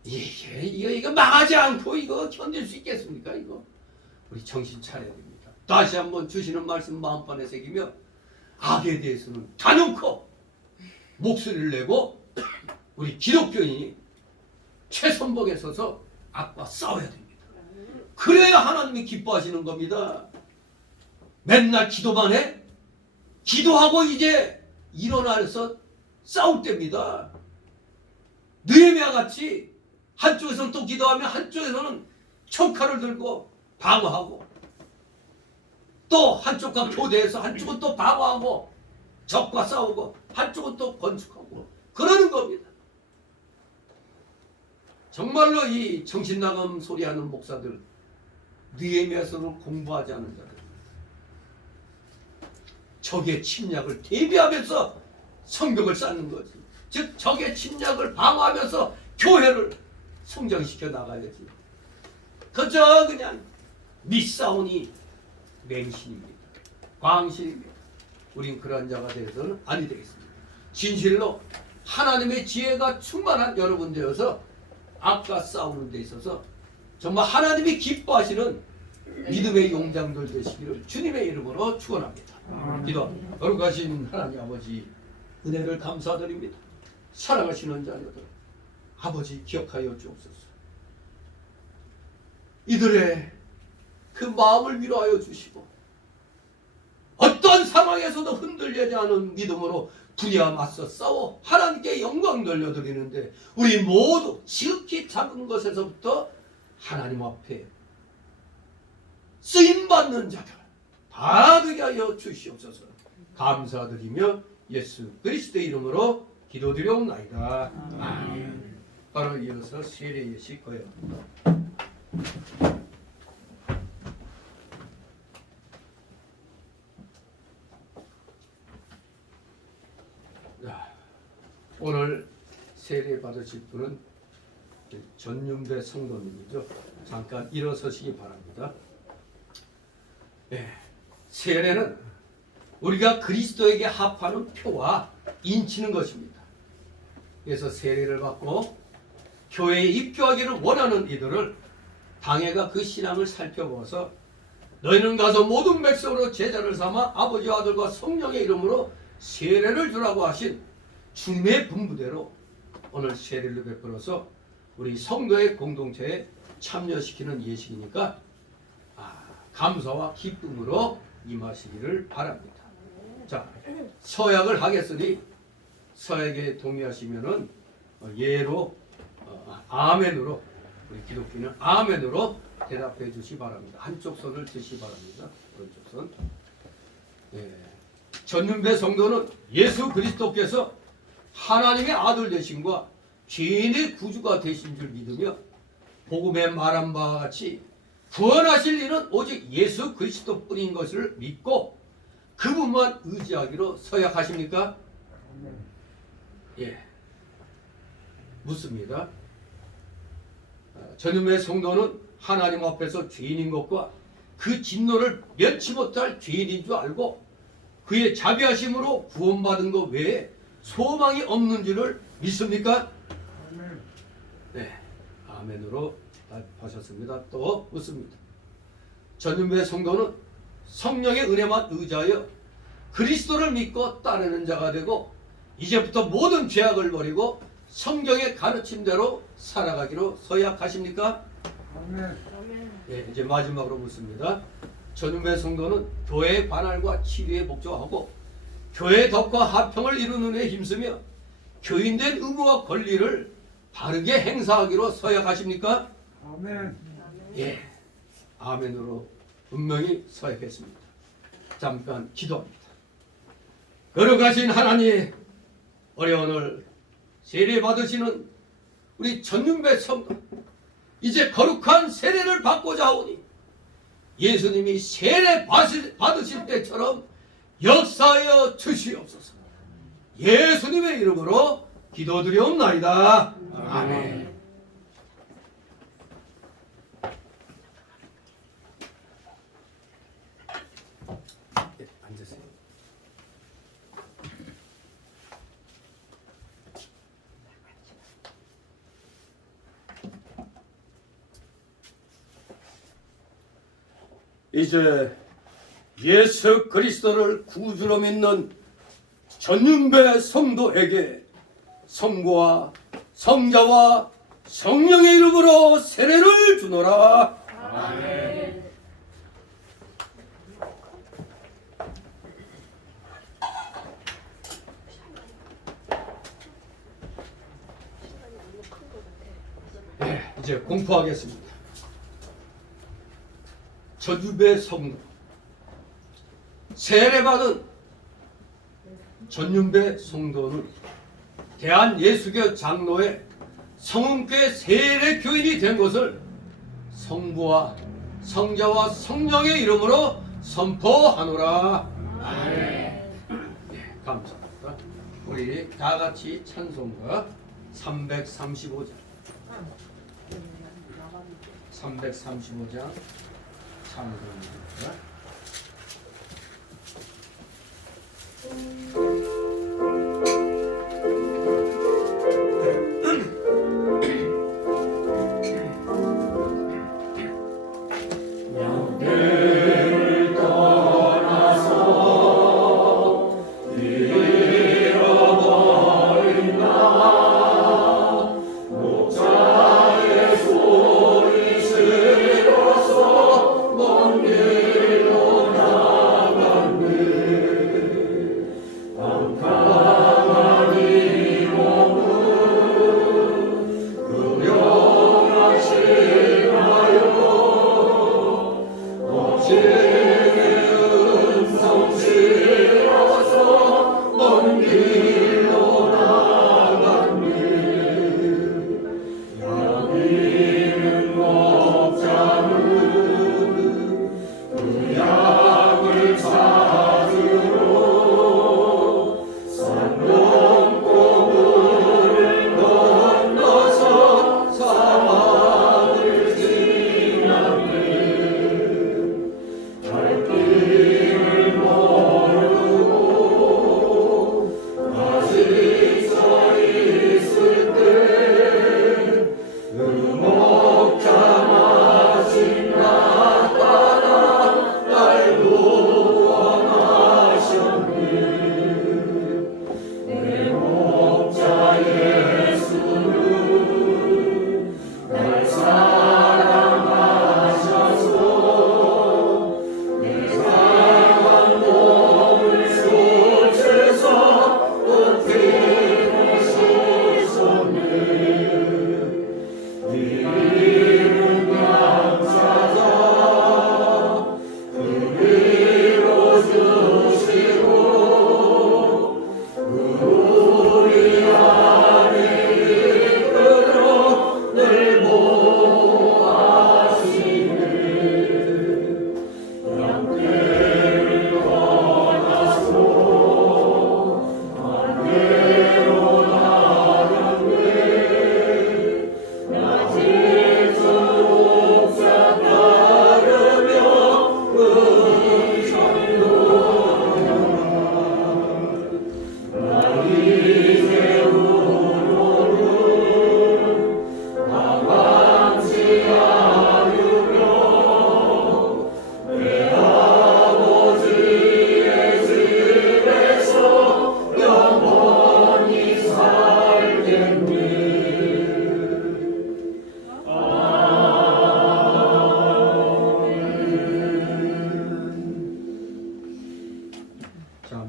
이거 망하지 않고 이거 견딜 수 있겠습니까? 이거 우리 정신 차려야 됩니다. 다시 한번 주시는 말씀 마음판에 새기며 악에 대해서는 단연코 목소리를 내고 우리 기독교인이 최선봉에 서서 악과 싸워야 됩니다. 그래야 하나님이 기뻐하시는 겁니다. 맨날 기도만 해? 기도하고 이제 일어나서 싸울 때입니다. 느헤미야 같이 한쪽에서는 또 기도하면 한쪽에서는 총칼을 들고 방어하고, 또 한쪽과 교대해서 한쪽은 또 방어하고 적과 싸우고 한쪽은 또 건축하고 그러는 겁니다. 정말로 이 정신나감 소리하는 목사들, 느헤미야서를 공부하지 않은 자들, 적의 침략을 대비하면서 성벽을 쌓는 거지. 즉 적의 침략을 방어하면서 교회를 성장시켜 나가야지. 그저 그냥 밑싸우니 맹신입니다. 광신입니다. 우린 그러한 자가 되어서는 아니 되겠습니다. 진실로 하나님의 지혜가 충만한 여러분 되어서 악과 싸우는 데 있어서 정말 하나님이 기뻐하시는 믿음의 용장들 되시기를 주님의 이름으로 축원합니다. 기도합니다. 거룩하신 하나님 아버지, 은혜를 감사드립니다. 사랑하시는 자녀들, 아버지 기억하여 주옵소서. 이들의 그 마음을 위로하여 주시고, 어떤 상황에서도 흔들리지 않은 믿음으로 불의와 맞서 싸워 하나님께 영광 돌려드리는데, 우리 모두 지극히 작은 것에서부터 하나님 앞에 쓰임받는 자들 다 되게 하여 주시옵소서. 감사드리며 예수 그리스도의 이름으로 기도드리옵나이다. 아멘. 바로 이어서 세례 예식 거행합니다. 오늘 세례 받으실 분은 전윤배 성도님이죠. 잠깐 일어서시기 바랍니다. 네, 세례는 우리가 그리스도에게 합하는 표와 인치는 것입니다. 그래서 세례를 받고 교회에 입교하기를 원하는 이들을 당회가 그 신앙을 살펴보아서 너희는 가서 모든 백성으로 제자를 삼아 아버지와 아들과 성령의 이름으로 세례를 주라고 하신 주님의 분부대로 오늘 세례를 베풀어서 우리 성도의 공동체에 참여시키는 예식이니까 감사와 기쁨으로 임하시기를 바랍니다. 자, 서약을 하겠으니 서약에 동의하시면은 예로 아멘으로, 우리 기독교는 아멘으로 대답해 주시 바랍니다. 한쪽 손을 드시 바랍니다. 오른쪽 손. 전윤배 성도는 예수 그리스도께서 하나님의 아들 되심과 죄인의 구주가 되신 줄 믿으며 복음에 말한 바와 같이 구원하실 이는 오직 예수 그리스도뿐인 것을 믿고 그분만 의지하기로 서약하십니까? 예, 묻습니다. 전윤배 성도는 하나님 앞에서 죄인인 것과 그 진노를 면치 못할 죄인인 줄 알고 그의 자비하심으로 구원받은 것 외에 소망이 없는 줄을 믿습니까? 네, 아멘으로 답하셨습니다. 또 묻습니다. 전윤배 성도는 성령의 은혜만 의지하여 그리스도를 믿고 따르는 자가 되고 이제부터 모든 죄악을 버리고 성경의 가르침대로 살아가기로 서약하십니까? 네, 이제 마지막으로 묻습니다. 전윤배 성도는 교회의 관할과 치료에 복종하고 교회의 덕과 화평을 이루는 데 힘쓰며 교인된 의무와 권리를 바르게 행사하기로 서약하십니까? 아멘. 예, 아멘으로 분명히 서약했습니다. 잠깐 기도합니다. 거룩하신 하나님, 오늘 세례 받으시는 우리 전윤배 성도, 이제 거룩한 세례를 받고자 하오니 예수님이 세례 받으실 때처럼 역사하여 주시옵소서. 예수님의 이름으로 기도드리옵나이다. 아멘. 네, 앉으세요. 이제 예수 그리스도를 구주로 믿는 전윤배 성도에게 성부와 성자와 성령의 이름으로 세례를 주노라. 아멘. 네, 이제 공포하겠습니다. 저주배 성도, 세례받은 전윤배 성도는 대한예수교 장로의 성은교회 세례교인이 된 것을 성부와 성자와 성령의 이름으로 선포하노라. 네, 감사합니다. 우리 다 같이 찬송가 335장 335장 찬송입니다.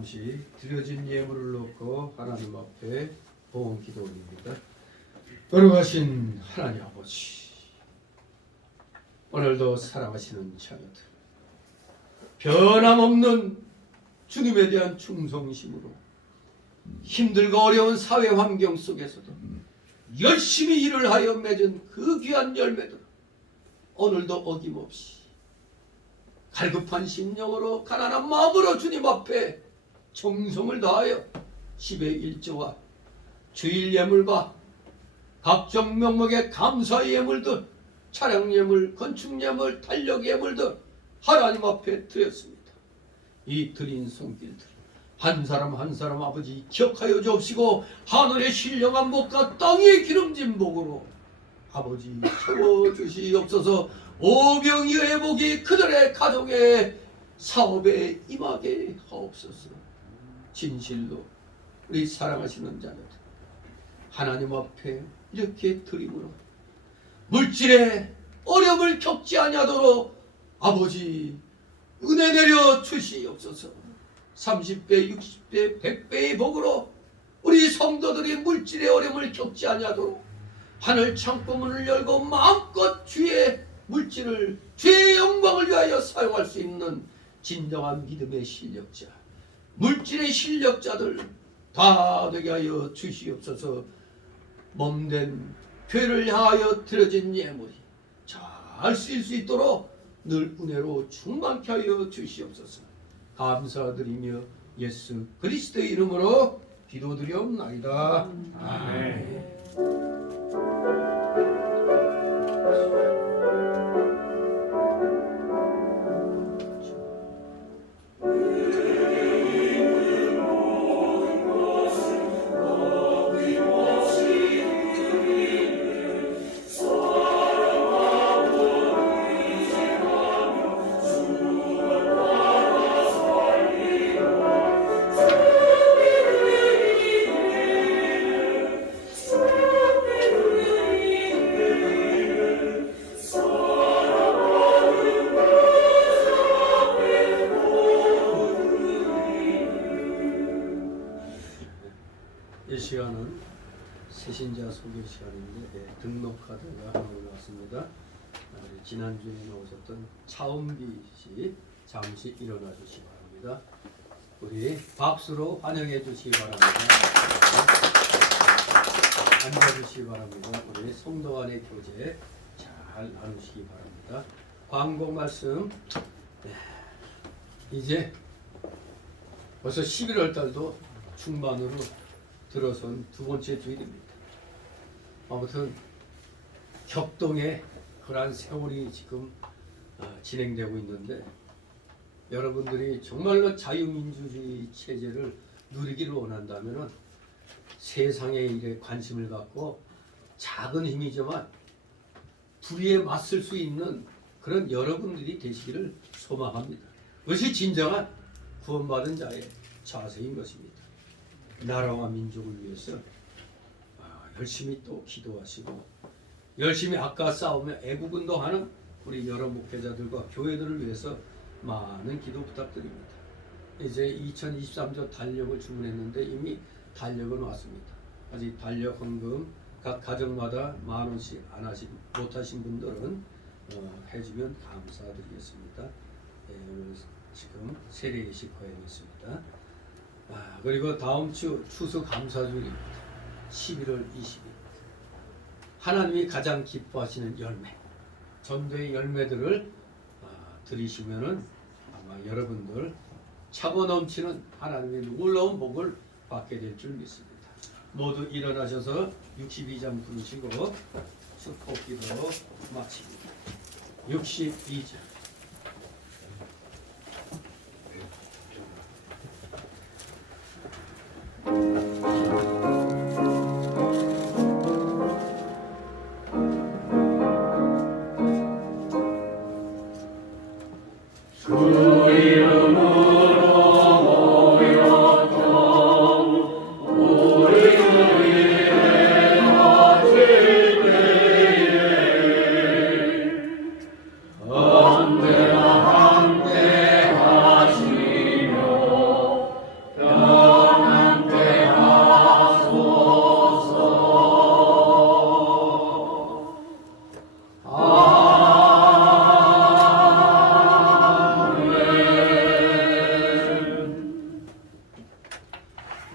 잠시 드려진 예물을 놓고 하나님 앞에 보험 기도 올립니다. 거룩하신 하나님 아버지, 오늘도 사랑하시는 자녀들, 변함없는 주님에 대한 충성심으로 힘들고 어려운 사회 환경 속에서도 열심히 일을 하여 맺은 그 귀한 열매들 오늘도 어김없이 갈급한 심령으로 가난한 마음으로 주님 앞에 정성을 다하여 10의 1조와 주일 예물과 각종 명목의 감사 예물들, 차량 예물, 건축 예물, 탄력 예물들 하나님 앞에 드렸습니다. 이 드린 손길들 한 사람 한 사람 아버지 기억하여 주옵시고 하늘의 신령한 복과 땅의 기름진 복으로 아버지 채워주시옵소서. 오병이어의 복이 그들의 가정의 사업에 임하게 하옵소서. 진실로 우리 사랑하시는 자녀들 하나님 앞에 이렇게 드림으로 물질의 어려움을 겪지 아니하도록 아버지 은혜 내려 주시옵소서. 30배, 60배, 100배의 복으로 우리 성도들이 물질의 어려움을 겪지 아니하도록 하늘 창고문을 열고 마음껏 주의 물질을 주의 영광을 위하여 사용할 수 있는 진정한 믿음의 실력자, 물질의 실력자들 다 되게 하여 주시옵소서. 몸된 교회를 향하여 드려진 예물이 잘 쓰일 수 있도록 늘 은혜로 충만케 하여 주시옵소서. 감사드리며 예수 그리스도의 이름으로 기도드리옵나이다. 아멘. 이 시간은 새신자 소개 시간인데 등록 카드가 하나 올라왔습니다. 지난주에 나오셨던 차은비 씨 잠시 일어나 주시기 바랍니다. 우리 박수로 환영해 주시기 바랍니다. 앉아 주시기 바랍니다. 우리 성도 간의 교제 잘 나누시기 바랍니다. 광고 말씀. 이제 벌써 11월 달도 중반으로 들어선 두 번째 주일입니다. 아무튼 격동의 그러한 세월이 지금 진행되고 있는데 여러분들이 정말로 자유민주주의 체제를 누리기를 원한다면 세상의 일에 관심을 갖고 작은 힘이지만 불의에 맞설 수 있는 그런 여러분들이 되시기를 소망합니다. 그것이 진정한 구원받은 자의 자세인 것입니다. 나라와 민족을 위해서 열심히 또 기도하시고 열심히 아까 싸우며 애국운동하는 우리 여러 목회자들과 교회들을 위해서 많은 기도 부탁드립니다. 이제 2023조 달력을 주문했는데 이미 달력은 왔습니다. 아직 달력 헌금 각 가정마다 10,000원씩 못하신 분들은 해주면 감사드리겠습니다. 오늘 지금 세례 예식 거행했습니다. 그리고 다음 주 추수감사주일입니다. 11월 20일 하나님이 가장 기뻐하시는 열매, 전도의 열매들을 드리시면은 아마 여러분들 차고 넘치는 하나님의 놀라운 복을 받게 될 줄 믿습니다. 모두 일어나셔서 62장 부르시고 축복기도 마칩니다. 62장.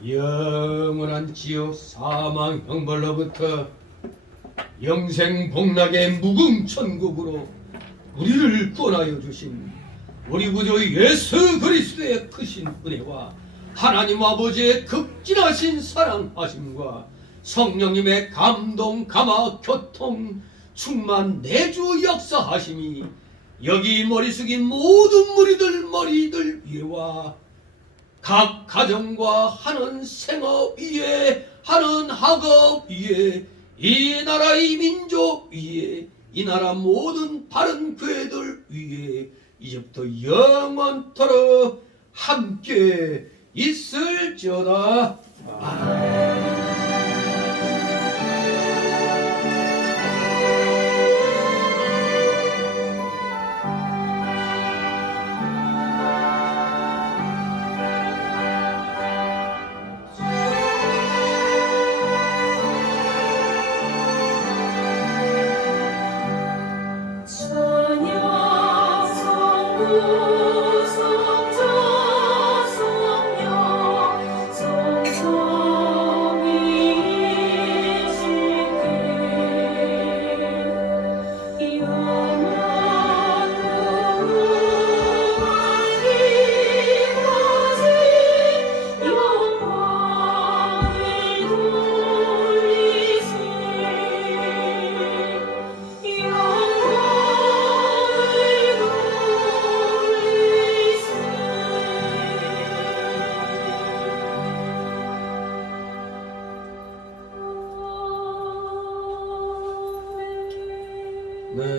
영원한 지옥 사망 형벌로부터 영생 복락의 무궁천국으로 우리를 구원하여 주신 우리 구주 예수 그리스도의 크신 은혜와 하나님 아버지의 극진하신 사랑하심과 성령님의 감동 감화 교통 충만 내주 역사하심이 여기 머리 숙인 모든 머리들 위에와 각 가정과 하는 생업 위에 하는 학업 위에 이 나라의 민족 위에 이 나라 모든 바른 교회들 위에 이제부터 영원토록 함께 있을지어다. 아멘. 네.